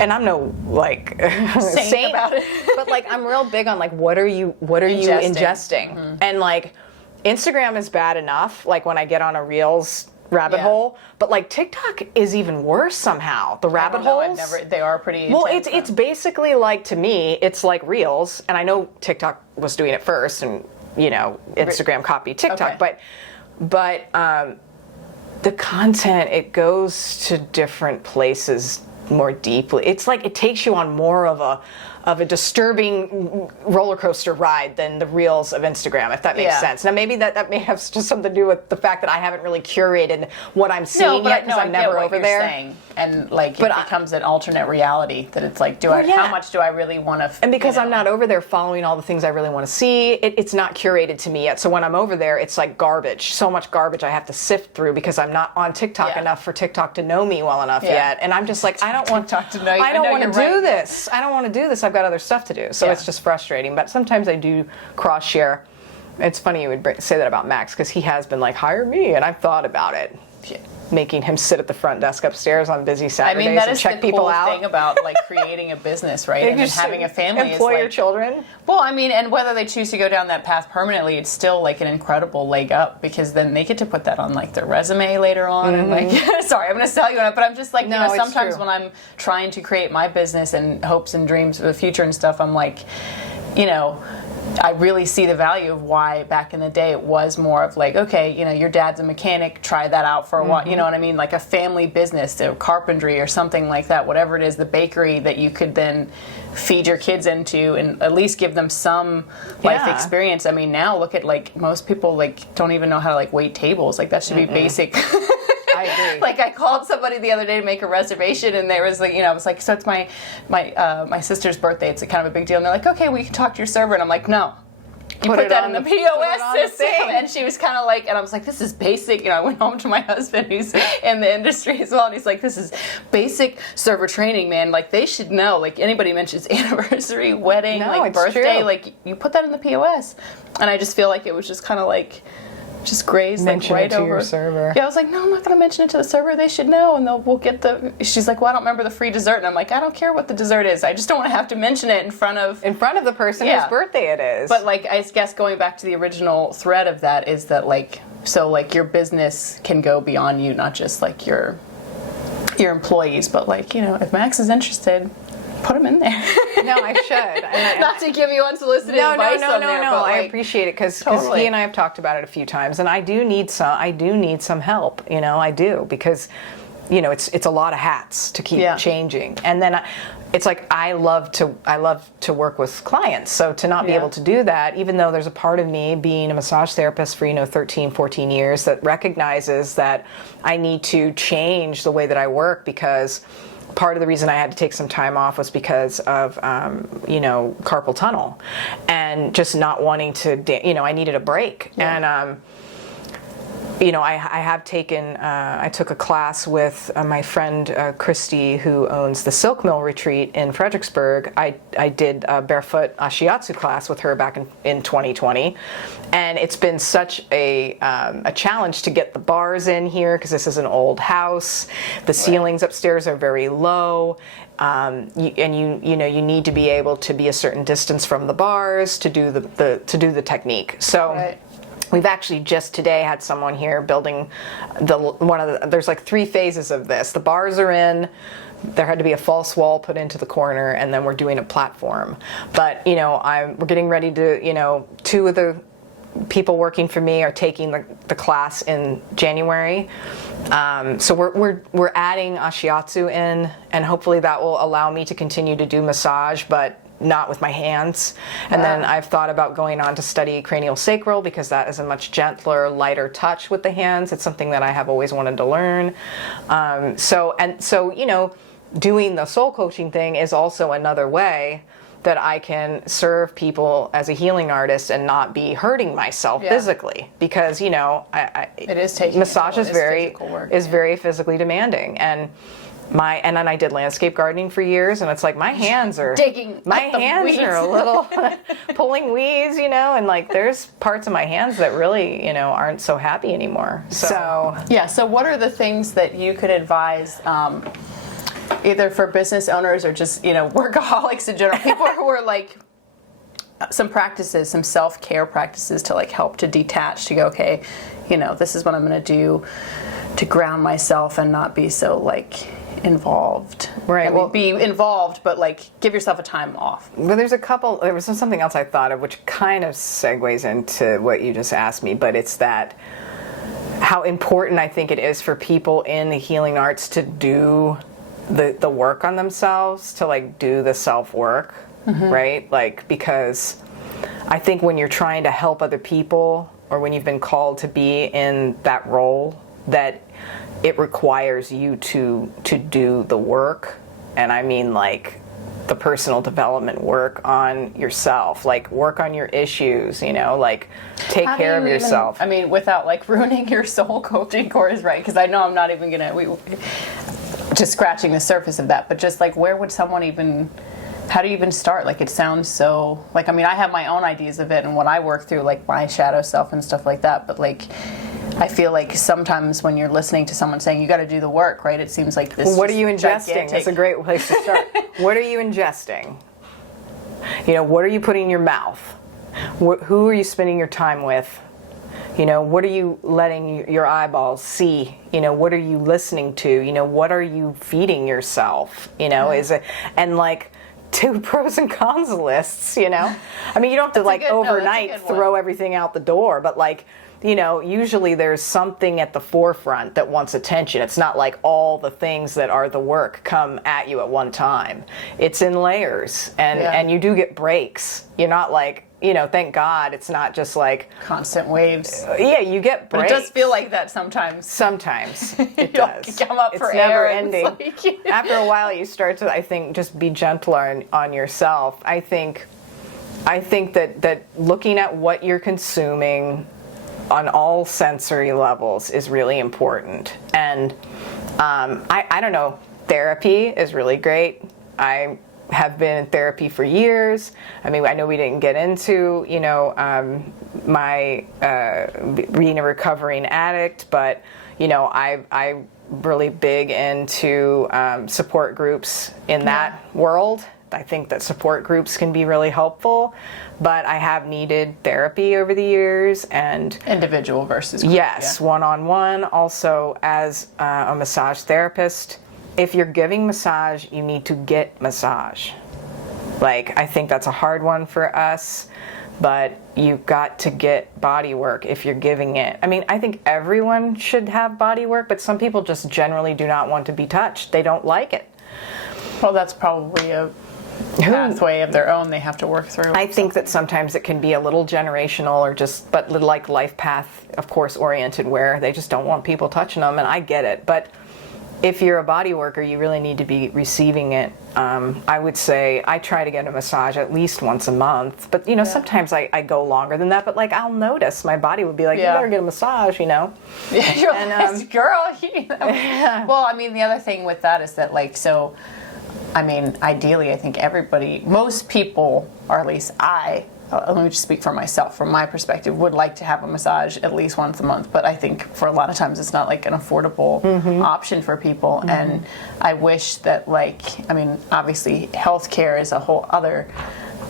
and I'm no like saint about it. but like I'm real big on like what are you ingesting? And like Instagram is bad enough, like when I get on a Reels rabbit hole, but like TikTok is even worse somehow. The rabbit holes, they are pretty well, intense, it's basically like, to me, it's like Reels, and I know TikTok was doing it first, and Instagram copied TikTok, but the content, it goes to different places more deeply. It's like it takes you on more of a disturbing roller coaster ride than the Reels of Instagram, if that makes sense. Now, maybe that may have just something to do with the fact that I haven't really curated what I'm seeing yet, because I'm never over there. Saying. And like, it becomes an alternate reality that it's like, how much do I really want to? And because I'm not over there following all the things I really want to see, it's not curated to me yet. So when I'm over there, it's like garbage. So much garbage I have to sift through because I'm not on TikTok enough for TikTok to know me well enough yet. And I'm just like, I don't want TikTok to know you. I don't want to do this. I don't want to do this. I've got other stuff to do. So it's just frustrating. But sometimes I do cross share. It's funny you would say that about Max, because he has been like, hire me, and I've thought about it. Making him sit at the front desk upstairs on busy Saturdays and check people out. That is the cool thing about like creating a business, right? And having a family. Employ your like, children. Well, I mean, and whether they choose to go down that path permanently, it's still like an incredible leg up, because then they get to put that on like their resume later on. And like, sorry, I'm going to sell you on it, but I'm just like, sometimes when I'm trying to create my business and hopes and dreams for the future and stuff, I'm like, I really see the value of why back in the day it was more of like, okay, your dad's a mechanic, try that out for a while, you know what I mean? Like a family business, or carpentry or something like that, whatever it is, the bakery that you could then feed your kids into and at least give them some life experience. I mean, now look at like most people like don't even know how to like wait tables. Like that should be basic. I agree. Like I called somebody the other day to make a reservation, and there was like, I was like, so it's my sister's birthday. It's kind of a big deal. And they're like, okay, we can talk to your server. And I'm like, no. You put that in the POS system. And she was kind of like, and I was like, this is basic. I went home to my husband, who's in the industry as well, and he's like, this is basic server training, man. Like they should know. Like anybody mentions anniversary, wedding, like birthday, like you put that in the POS. And I just feel like it was just kind of like, just grazed like right over your server. Yeah, I was like, no, I'm not going to mention it to the server. They should know, and we'll get the. She's like, well, I don't remember the free dessert, and I'm like, I don't care what the dessert is. I just don't want to have to mention it in front of the person whose birthday it is. But like, I guess going back to the original thread of that is that like, so like your business can go beyond you, not just like your employees, but like if Max is interested, put them in there. No, I should. Not to give you unsolicited advice on there. No. I appreciate it, because he and I have talked about it a few times, and I do need some help. I do, because it's a lot of hats to keep changing, and then it's like I love to work with clients, so to not be able to do that, even though there's a part of me being a massage therapist for 13, 14 years that recognizes that I need to change the way that I work, because part of the reason I had to take some time off was because of, carpal tunnel, and just not wanting to, I needed a break. Yeah. And, I have taken, I took a class with my friend Christy, who owns the Silk Mill Retreat in Fredericksburg. I did a barefoot Ashiatsu class with her back in 2020. And it's been such a challenge to get the bars in here, because this is an old house. The ceilings upstairs are very low. You need to be able to be a certain distance from the bars to do the technique. So. We've actually just today had someone here building there's like 3 phases of this. The bars are in, there had to be a false wall put into the corner, and then we're doing a platform. But, we're getting ready to, 2 of the people working for me are taking the class in January. So we're adding Ashiatsu in, and hopefully that will allow me to continue to do massage, but not with my hands. And then I've thought about going on to study cranial sacral, because that is a much gentler, lighter touch with the hands. It's something that I have always wanted to learn. So doing the soul coaching thing is also another way that I can serve people as a healing artist and not be hurting myself physically, because it is taking massage is very physically demanding. And then I did landscape gardening for years, and it's like my hands are digging. My hands are a little pulling weeds, and like there's parts of my hands that really, aren't so happy anymore. So what are the things that you could advise either for business owners or just, workaholics in general, people who are like, some practices, some self-care practices to like help to detach, to go, okay, this is what I'm going to do to ground myself and not be so like involved. Right. Well, be involved, but like give yourself a time off. Well, there was something else I thought of, which kind of segues into what you just asked me, but it's that how important I think it is for people in the healing arts to do the work on themselves, to like do the self-work, right? Like, because I think when you're trying to help other people, or when you've been called to be in that role, that it requires you to do the work. And I mean like the personal development work on yourself, like work on your issues, like take care of yourself. Without like ruining your soul coaching course, right? Because I know I'm not even just scratching the surface of that, but just like where would someone even, how do you even start? Like it sounds so, like, I have my own ideas of it and what I work through, like my shadow self and stuff like that, but like I feel like sometimes when you're listening to someone saying you got to do the work, right? It seems like this. Well, what are you ingesting? Gigantic... That's a great place to start. What are you ingesting? What are you putting in your mouth? Who are you spending your time with? What are you letting your eyeballs see? What are you listening to? What are you feeding yourself? Is it, and like, two pros and cons lists, you don't have to like overnight throw everything out the door, but like, usually there's something at the forefront that wants attention. It's not like all the things that are the work come at you at one time. It's in layers, and you do get breaks. You're not like, thank God it's not just like constant waves. Yeah, you get breaks. But it does feel like that sometimes. Sometimes it does. Come up for it's air. Never ending. Like... After a while, you start to, I think, just be gentler on yourself. I think that looking at what you're consuming on all sensory levels is really important. And I don't know, therapy is really great. I have been in therapy for years. I know we didn't get into, my being a recovering addict, but, I really big into support groups in that world. I think that support groups can be really helpful, but I have needed therapy over the years, and individual versus group, yes, one-on-one. Also, as a massage therapist, if you're giving massage, you need to get massage. Like, I think that's a hard one for us, but you've got to get body work if you're giving it. I think everyone should have body work, but some people just generally do not want to be touched. They don't like it. Well, that's probably a pathway of their own they have to work through. I think that sometimes it can be a little generational, or just, but like life path, of course, oriented, where they just don't want people touching them, and I get it. But if you're a body worker, you really need to be receiving it. I would say I try to get a massage at least once a month, but sometimes I go longer than that, but like I'll notice my body would be like, you better get a massage, Yeah, you're like, girl. Yeah. Well, the other thing with that is that, like, so ideally, I think most people, or at least let me just speak for myself, from my perspective, would like to have a massage at least once a month, but I think for a lot of times it's not like an affordable option for people. And I wish that, like, obviously healthcare is a whole other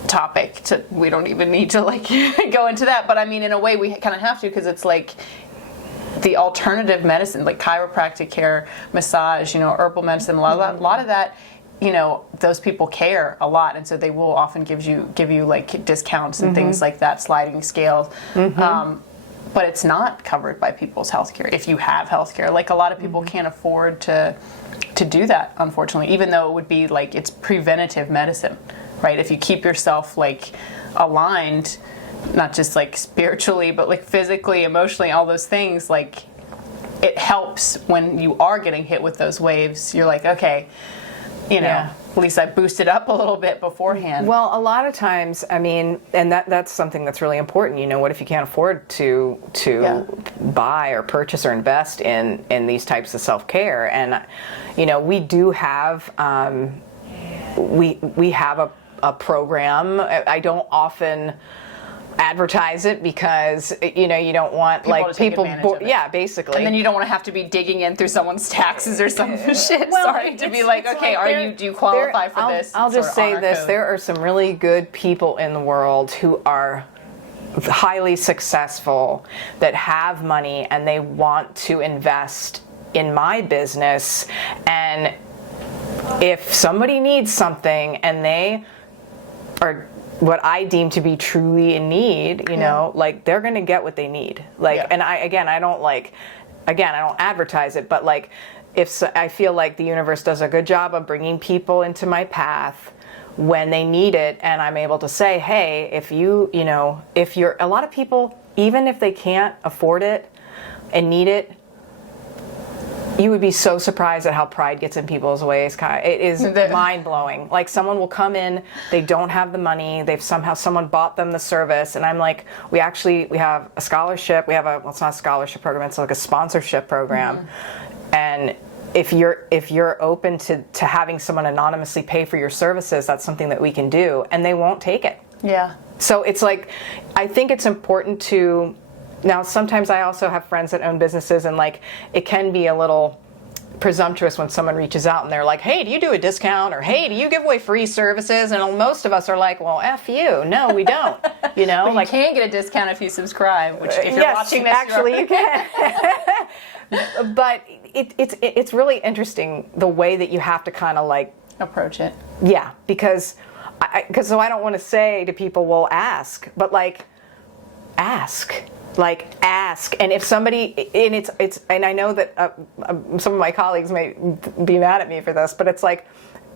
topic. We don't even need to like go into that, but in a way we kind of have to, because it's like the alternative medicine, like chiropractic care, massage, herbal medicine, a lot of that. Those people care a lot, and so they will often give you like discounts and things like that, sliding scales. But it's not covered by people's healthcare. If you have healthcare, like a lot of people can't afford to do that, unfortunately. Even though it would be like, it's preventative medicine, right? If you keep yourself like aligned, not just like spiritually, but like physically, emotionally, all those things, like it helps when you are getting hit with those waves. You're like, okay. At least I boosted up a little bit beforehand. Well, a lot of times, and that's something that's really important. What if you can't afford to buy or purchase or invest in these types of self-care? And, we do have, we have a program. I don't often advertise it because you don't want People to like take people advantage of it. yeah, basically. And then you don't want to have to be digging in through someone's taxes or some shit. Well, Sorry to be like, okay, do you qualify for this? I'll just say this: there are some really good people in the world who are highly successful that have money and they want to invest in my business. And if somebody needs something and they are what I deem to be truly in need, like they're going to get what they need. Like, and I don't advertise it, but like I feel like the universe does a good job of bringing people into my path when they need it, and I'm able to say, hey, if you're a lot of people, even if they can't afford it and need it, you would be so surprised at how pride gets in people's ways, Kai. It is mind-blowing. Like, someone will come in, they don't have the money, someone bought them the service, and I'm like, we have a scholarship, it's not a scholarship program, it's like a sponsorship program. Mm-hmm. And if you're open to having someone anonymously pay for your services, that's something that we can do, and they won't take it. Yeah. So it's like, I think it's important to. Now, sometimes I also have friends that own businesses, and like it can be a little presumptuous when someone reaches out and they're like, hey, do you do a discount? Or hey, do you give away free services? And most of us are like, well, F you. No, we don't. But you can get a discount if you subscribe, which if you're watching this, actually you can. But it's really interesting the way that you have to kind of like approach it. Yeah, because so I don't want to say to people, well, ask, but like ask. Like, ask. And if somebody, and I know that some of my colleagues may be mad at me for this, but it's like,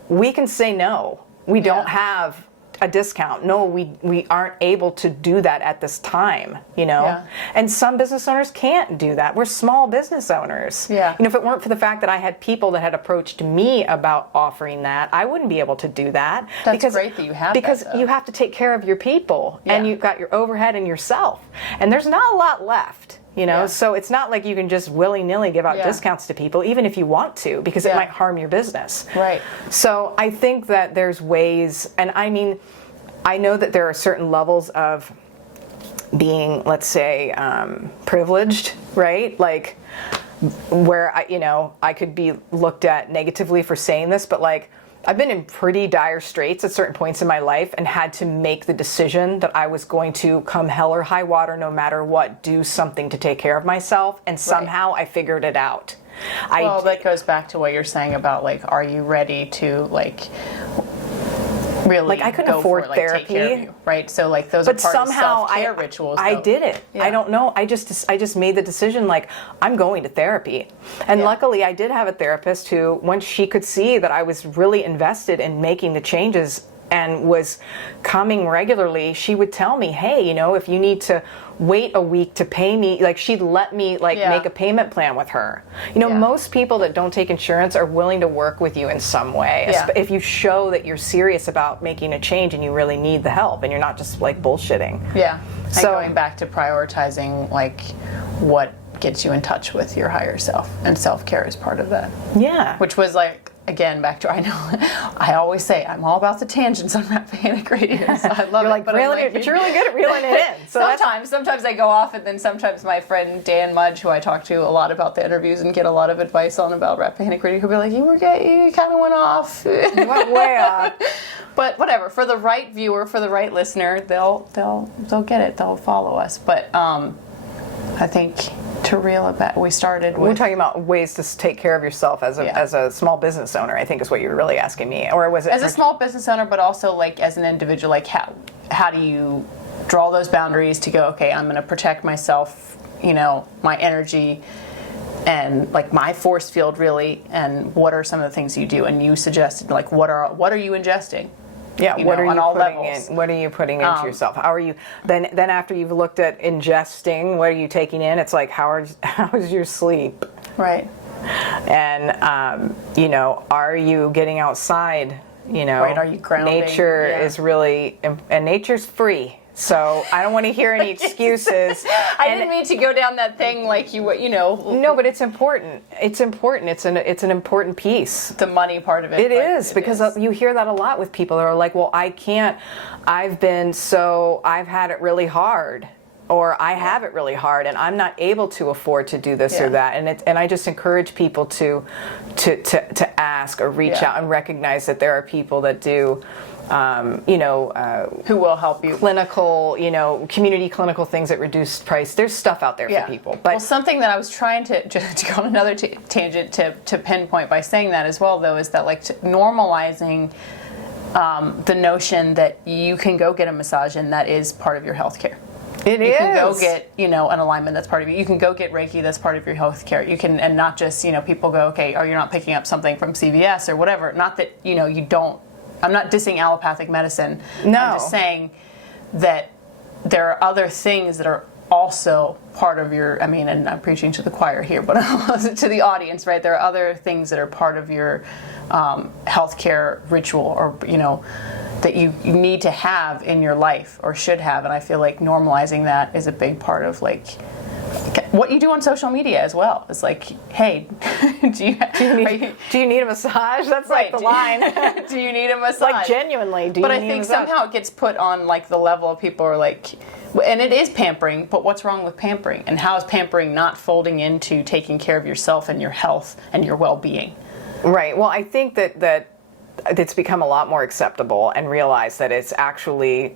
we can say no. We don't have a discount. No, we aren't able to do that at this time, Yeah. And some business owners can't do that. We're small business owners. Yeah. If it weren't for the fact that I had people that had approached me about offering that, I wouldn't be able to do that. That's great that you have because that, though. You have to take care of your people, and you've got your overhead and yourself. And there's not a lot left. So it's not like you can just willy-nilly give out discounts to people, even if you want to, because it might harm your business. Right. So I think that there's ways, and I mean, I know that there are certain levels of being, let's say, privileged, right? Like, where I could be looked at negatively for saying this, but like, I've been in pretty dire straits at certain points in my life and had to make the decision that I was going to, come hell or high water, no matter what, do something to take care of myself. And somehow I figured it out. Well, that goes back to what you're saying about, like, are you ready to, like, really like, I couldn't afford therapy, take care of you, right? So like those are part of self-care rituals. I did it. I don't know. I just made the decision, like, I'm going to therapy. And luckily I did have a therapist who, once she could see that I was really invested in making the changes and was coming regularly, she would tell me, hey, if you need to wait a week to pay me, like, she'd let me make a payment plan with her. Most people that don't take insurance are willing to work with you in some way. If you show that you're serious about making a change and you really need the help and you're not just like bullshitting. Yeah. So going back to prioritizing, like, what gets you in touch with your higher self, and self-care is part of that. Yeah. Which was like, again, back to, I always say I'm all about the tangents on Rappahannock Radio. So I love you're like, but you're really good at reeling it in. So sometimes I go off, and then sometimes my friend Dan Mudge, who I talk to a lot about the interviews and get a lot of advice on about Rappahannock Radio, he'll be like, you kind of went off. You went way off. But whatever, for the right viewer, for the right listener, they'll get it. They'll follow us. But I think, to reel it back, we started with... We're talking about ways to take care of yourself as a small business owner, I think is what you were really asking me. Or was it... As a small business owner, but also, like, as an individual, like, how do you draw those boundaries to go, okay, I'm going to protect myself, my energy, and, like, my force field, really, and what are some of the things you do? And you suggested, like, what are you ingesting? Yeah, what are you putting in? What are you putting into yourself? How are you then after you've looked at ingesting, what are you taking in? It's like, how is your sleep? Right. And are you getting outside? Right, are you grounding? Nature is really, and nature's free. So I don't want to hear any excuses. I didn't mean to go down that thing like you know. No, but it's important. It's important. It's an important piece. The money part of it. It is, because you hear that a lot with people that are like, well, I can't, I've had it really hard, or I have it really hard, and I'm not able to afford to do this or that. And I just encourage people to ask or reach out and recognize that there are people that do, who will help you. Clinical, community clinical things at reduced price. There's stuff out there for people. But something that I was trying to go on another tangent to pinpoint by saying that as well, though, is that normalizing the notion that you can go get a massage and that is part of your health care. You can go get, an alignment that's part of you. You can go get Reiki that's part of your health care. You can, and not just, people go, okay, or you're not picking up something from CVS or whatever. Not that, you don't, I'm not dissing allopathic medicine. No. I'm just saying that there are other things that are also part of your, and I'm preaching to the choir here, but to the audience, right? There are other things that are part of your healthcare ritual, or, that you need to have in your life or should have. And I feel like normalizing that is a big part of what you do on social media as well. It's like, hey, do you need a massage? That's right. The line. Do you need a massage? Genuinely, do you need a massage? But I think somehow it gets put on the level of people are and it is pampering, but what's wrong with pampering? And how is pampering not folding into taking care of yourself and your health and your well-being? Right. Well, I think that it's become a lot more acceptable, and realize that it's actually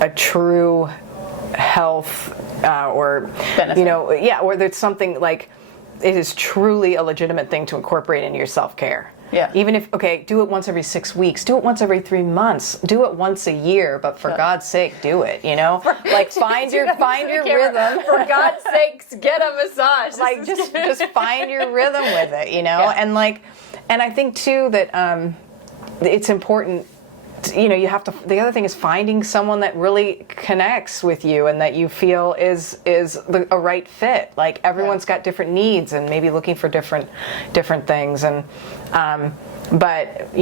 a true health or benefit. Or there's something it is truly a legitimate thing to incorporate into your self-care. Yeah. Even if, do it once every 6 weeks, do it once every 3 months, do it once a year, but for God's sake, do it, find your rhythm. For God's sakes, get a massage. Just find your rhythm with it, Yeah. And I think too that it's important. The other thing is finding someone that really connects with you and that you feel is a right fit. Everyone's got different needs and maybe looking for different things. And but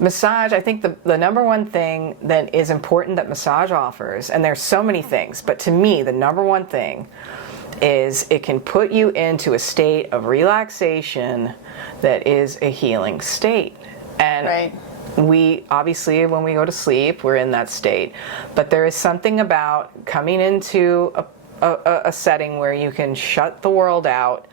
massage, I think the number one thing that is important that massage offers, and there's so many things, but to me the number one thing is it can put you into a state of relaxation that is a healing state. And right. We obviously, when we go to sleep, we're in that state. But there is something about coming into a setting where you can shut the world out,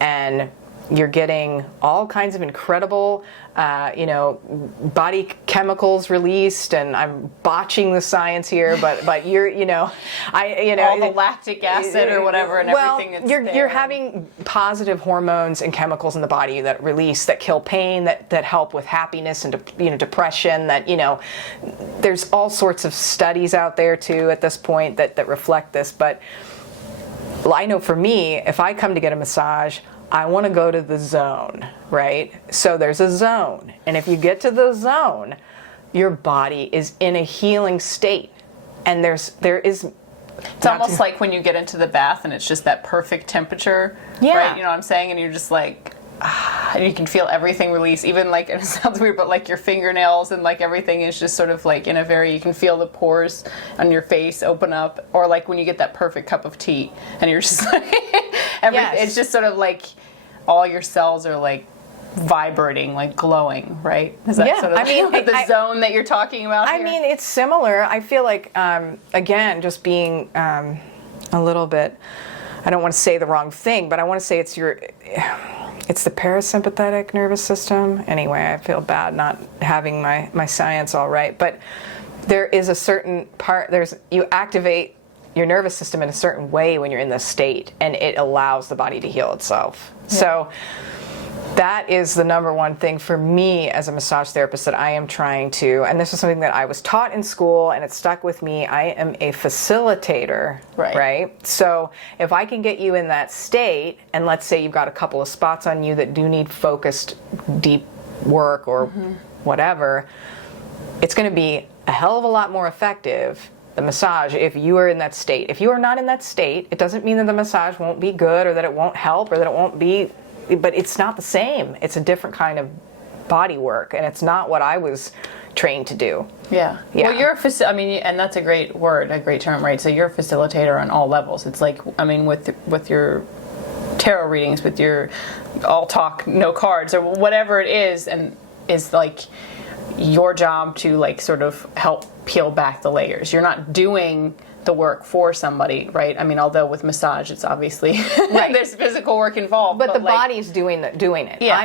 and you're getting all kinds of incredible, body chemicals released, and I'm botching the science here, but you're, all the lactic acid or whatever, and everything that's you're having positive hormones and chemicals in the body that release, that kill pain, that help with happiness and depression. That there's all sorts of studies out there too at this point that reflect this. But I know for me, if I come to get a massage, I want to go to the zone, right? So there's a zone. And if you get to the zone, your body is in a healing state. And there is... It's almost like when you get into the bath and it's just that perfect temperature, yeah. Right? You know what I'm saying? And you're just and you can feel everything release, even it sounds weird, but your fingernails and everything is just sort of in a very, you can feel the pores on your face open up, or when you get that perfect cup of tea and you're just yes. It's just sort of all your cells are vibrating, glowing, right? Is that sort of the zone that you're talking about here? It's similar. I feel again, just being a little bit, I don't want to say the wrong thing, but I want to say it's the parasympathetic nervous system. Anyway, I feel bad not having my science all right. But there is a certain part, you activate your nervous system in a certain way when you're in this state, and it allows the body to heal itself. Yeah. So that is the number one thing for me as a massage therapist that I am trying to, and this is something that I was taught in school and it stuck with me. I am a facilitator, right? So if I can get you in that state, and let's say you've got a couple of spots on you that do need focused, deep work or whatever, it's going to be a hell of a lot more effective, the massage, if you are in that state. If you are not in that state, it doesn't mean that the massage won't be good or that it won't help or that it won't be, but it's not the same. It's a different kind of body work, and it's not what I was trained to do. Yeah. Yeah. Well, you're a and that's a great word, a great term, right? So you're a facilitator on all levels. It's like, I mean, with your tarot readings, with your all talk, no cards, or whatever it is, and is like your job to like sort of help peel back the layers. You're not doing the work for somebody, right? I mean, although with massage, it's obviously Right. there's physical work involved, But the like, body's doing it. Yeah.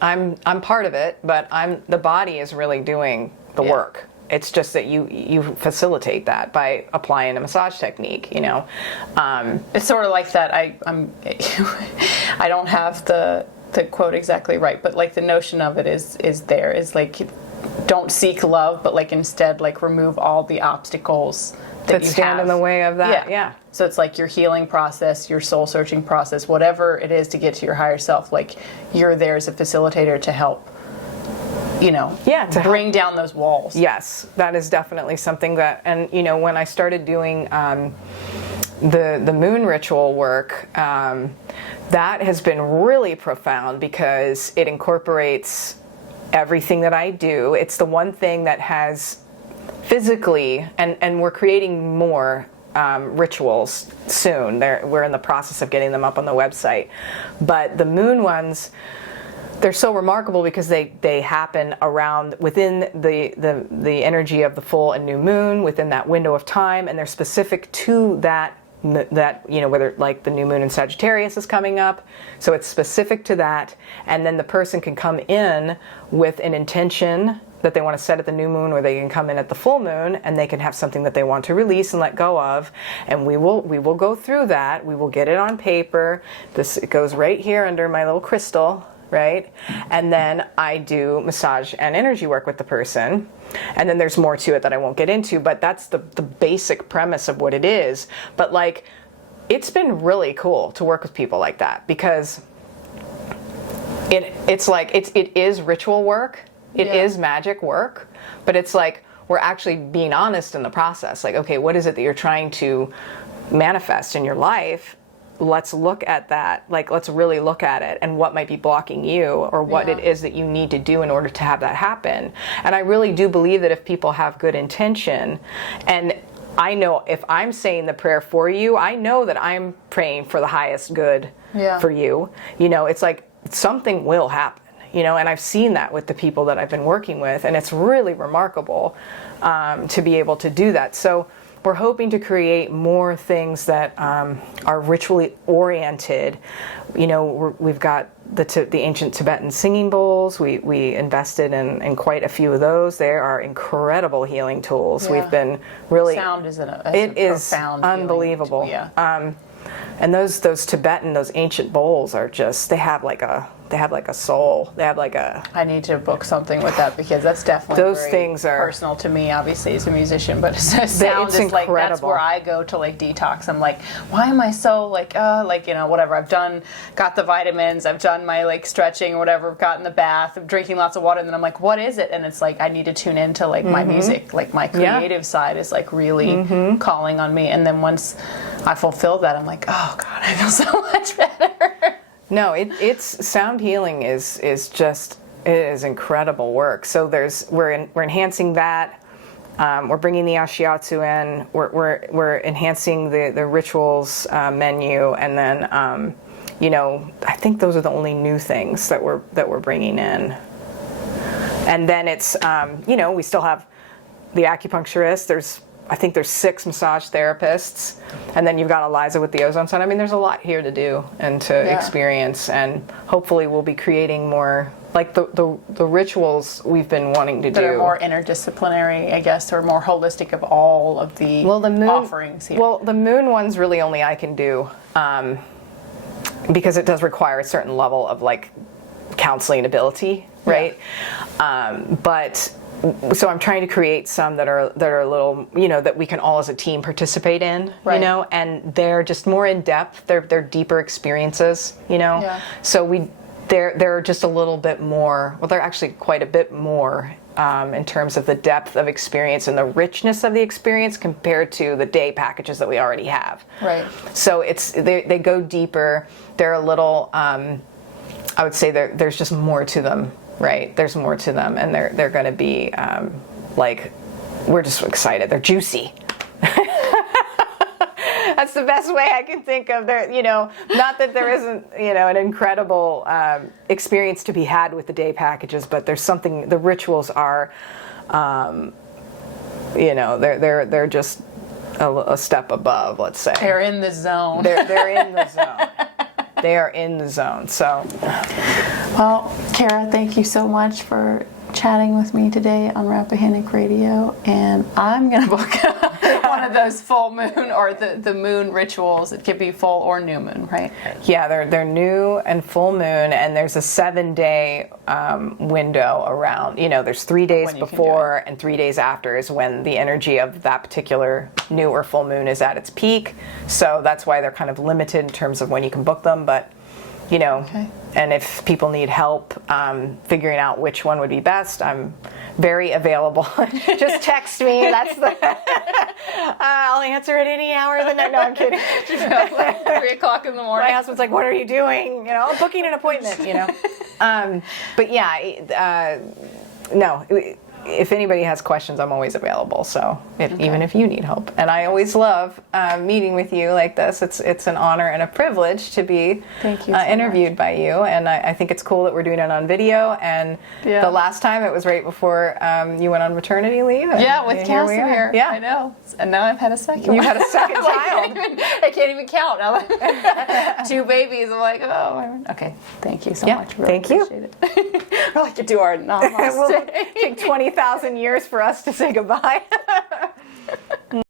I'm part of it, but the body is really doing the Yeah. work. It's just that you facilitate that by applying a massage technique, you know. it's sort of like that. I'm I don't have the quote exactly right, but like the notion of it is like, don't seek love, but like instead like remove all the obstacles that you stand have in the way of that. Yeah. So it's like your healing process, your soul searching process, whatever it is to get to your higher self, like you're there as a facilitator to help, you know, to bring down those walls. Yes, that is definitely something that, and you know, when I started doing the moon ritual work, that has been really profound because it incorporates everything that I do. It's the one thing that has physically, and we're creating more rituals soon. We're in the process of getting them up on the website. But the moon ones, they're so remarkable because they happen within the energy of the full and new moon, within that window of time, and they're specific to that, you know, whether like the new moon in Sagittarius is coming up, so it's specific to that, and then the person can come in with an intention that they want to set at the new moon, or they can come in at the full moon and they can have something that they want to release and let go of, and we will go through that. We will get it on paper. It goes right here under my little crystal, right? And then I do massage and energy work with the person. And then there's more to it that I won't get into, but that's the basic premise of what it is. But like, it's been really cool to work with people like that because it's like, it is ritual work. It is magic work, but it's like, we're actually being honest in the process. Like, okay, what is it that you're trying to manifest in your life? Let's look at that. Like, let's really look at it and what might be blocking you, or what it is that you need to do in order to have that happen. And I really do believe that if people have good intention, and I know if I'm saying the prayer for you, I know that I'm praying for the highest good for you. You know, it's like something will happen. You know, and I've seen that with the people that I've been working with, and it's really remarkable to be able to do that. So we're hoping to create more things that are ritually oriented. You know, we've got the ancient Tibetan singing bowls. We invested in quite a few of those. They are incredible healing tools. Yeah. We've been really, sound is it is unbelievable. And those Tibetan, those ancient bowls are just, they have like a soul. They have like a... I need to book something with that because that's definitely those very things are personal to me, obviously, as a musician. But sound it's is incredible. like, that's where I go to like detox. I'm like, why am I so like, you know, whatever. Got the vitamins, I've done my like stretching or whatever, I've gotten the bath, I'm drinking lots of water, and then I'm like, what is it? And it's like, I need to tune into like my music. Like my creative side is like really calling on me. And then once I fulfill that, I'm like, oh God, I feel so much better. No, it's sound healing is just, it is incredible work. So we're enhancing that. We're bringing the ashiatsu in. We're enhancing the rituals menu, and then you know, I think those are the only new things that we're bringing in. And then it's you know, we still have the acupuncturist. I think there's 6 massage therapists, and then you've got Eliza with the ozone sun. I mean, there's a lot here to do and to experience, and hopefully we'll be creating more, like the rituals we've been wanting to do. That are more interdisciplinary, I guess, or more holistic of all of the offerings here. Well, the moon ones really only I can do, because it does require a certain level of like counseling ability, right? But so I'm trying to create some that are a little, you know, that we can all as a team participate in, you know, and they're just more in depth. They're deeper experiences, you know. Yeah. So they're just a little bit more. Well, they're actually quite a bit more in terms of the depth of experience and the richness of the experience compared to the day packages that we already have. Right. So they go deeper. They're a little. I would say there's just more to them, right? There's more to them, and they're going to be like, we're just excited. They're juicy. That's the best way I can think of. There, not that there isn't, an incredible experience to be had with the day packages, but there's something. The rituals are, they're just a step above. Let's say They're in the zone. They're in the zone. They are in the zone. So, well, Cara, thank you so much for chatting with me today on Rappahannock Radio, and I'm gonna book one of those full moon or the moon rituals. It could be full or new moon, right? Yeah, they're new and full moon, and there's a 7-day window around. There's 3 days before and 3 days after is when the energy of that particular new or full moon is at its peak. So that's why they're kind of limited in terms of when you can book them, but. Okay. And if people need help figuring out which one would be best, I'm very available. Just text me. That's I'll answer at any hour of the night. No, I'm kidding. 3 o'clock in the morning. My husband's like, "What are you doing?" I'm booking an appointment. But yeah, no. If anybody has questions, I'm always available. So even if you need help, and I always love meeting with you like this. It's an honor and a privilege to be interviewed by you, and I think it's cool that we're doing it on video. And the last time it was right before you went on maternity leave. Yeah, with Casimir. Yeah, I know. And now I've had a second. You had a second child. I can't even count. I'm like, 2 babies. I'm like, oh, okay. Thank you so much. Really thank you. Appreciate it. We'll like to do our namaste. It will take 20,000 years for us to say goodbye.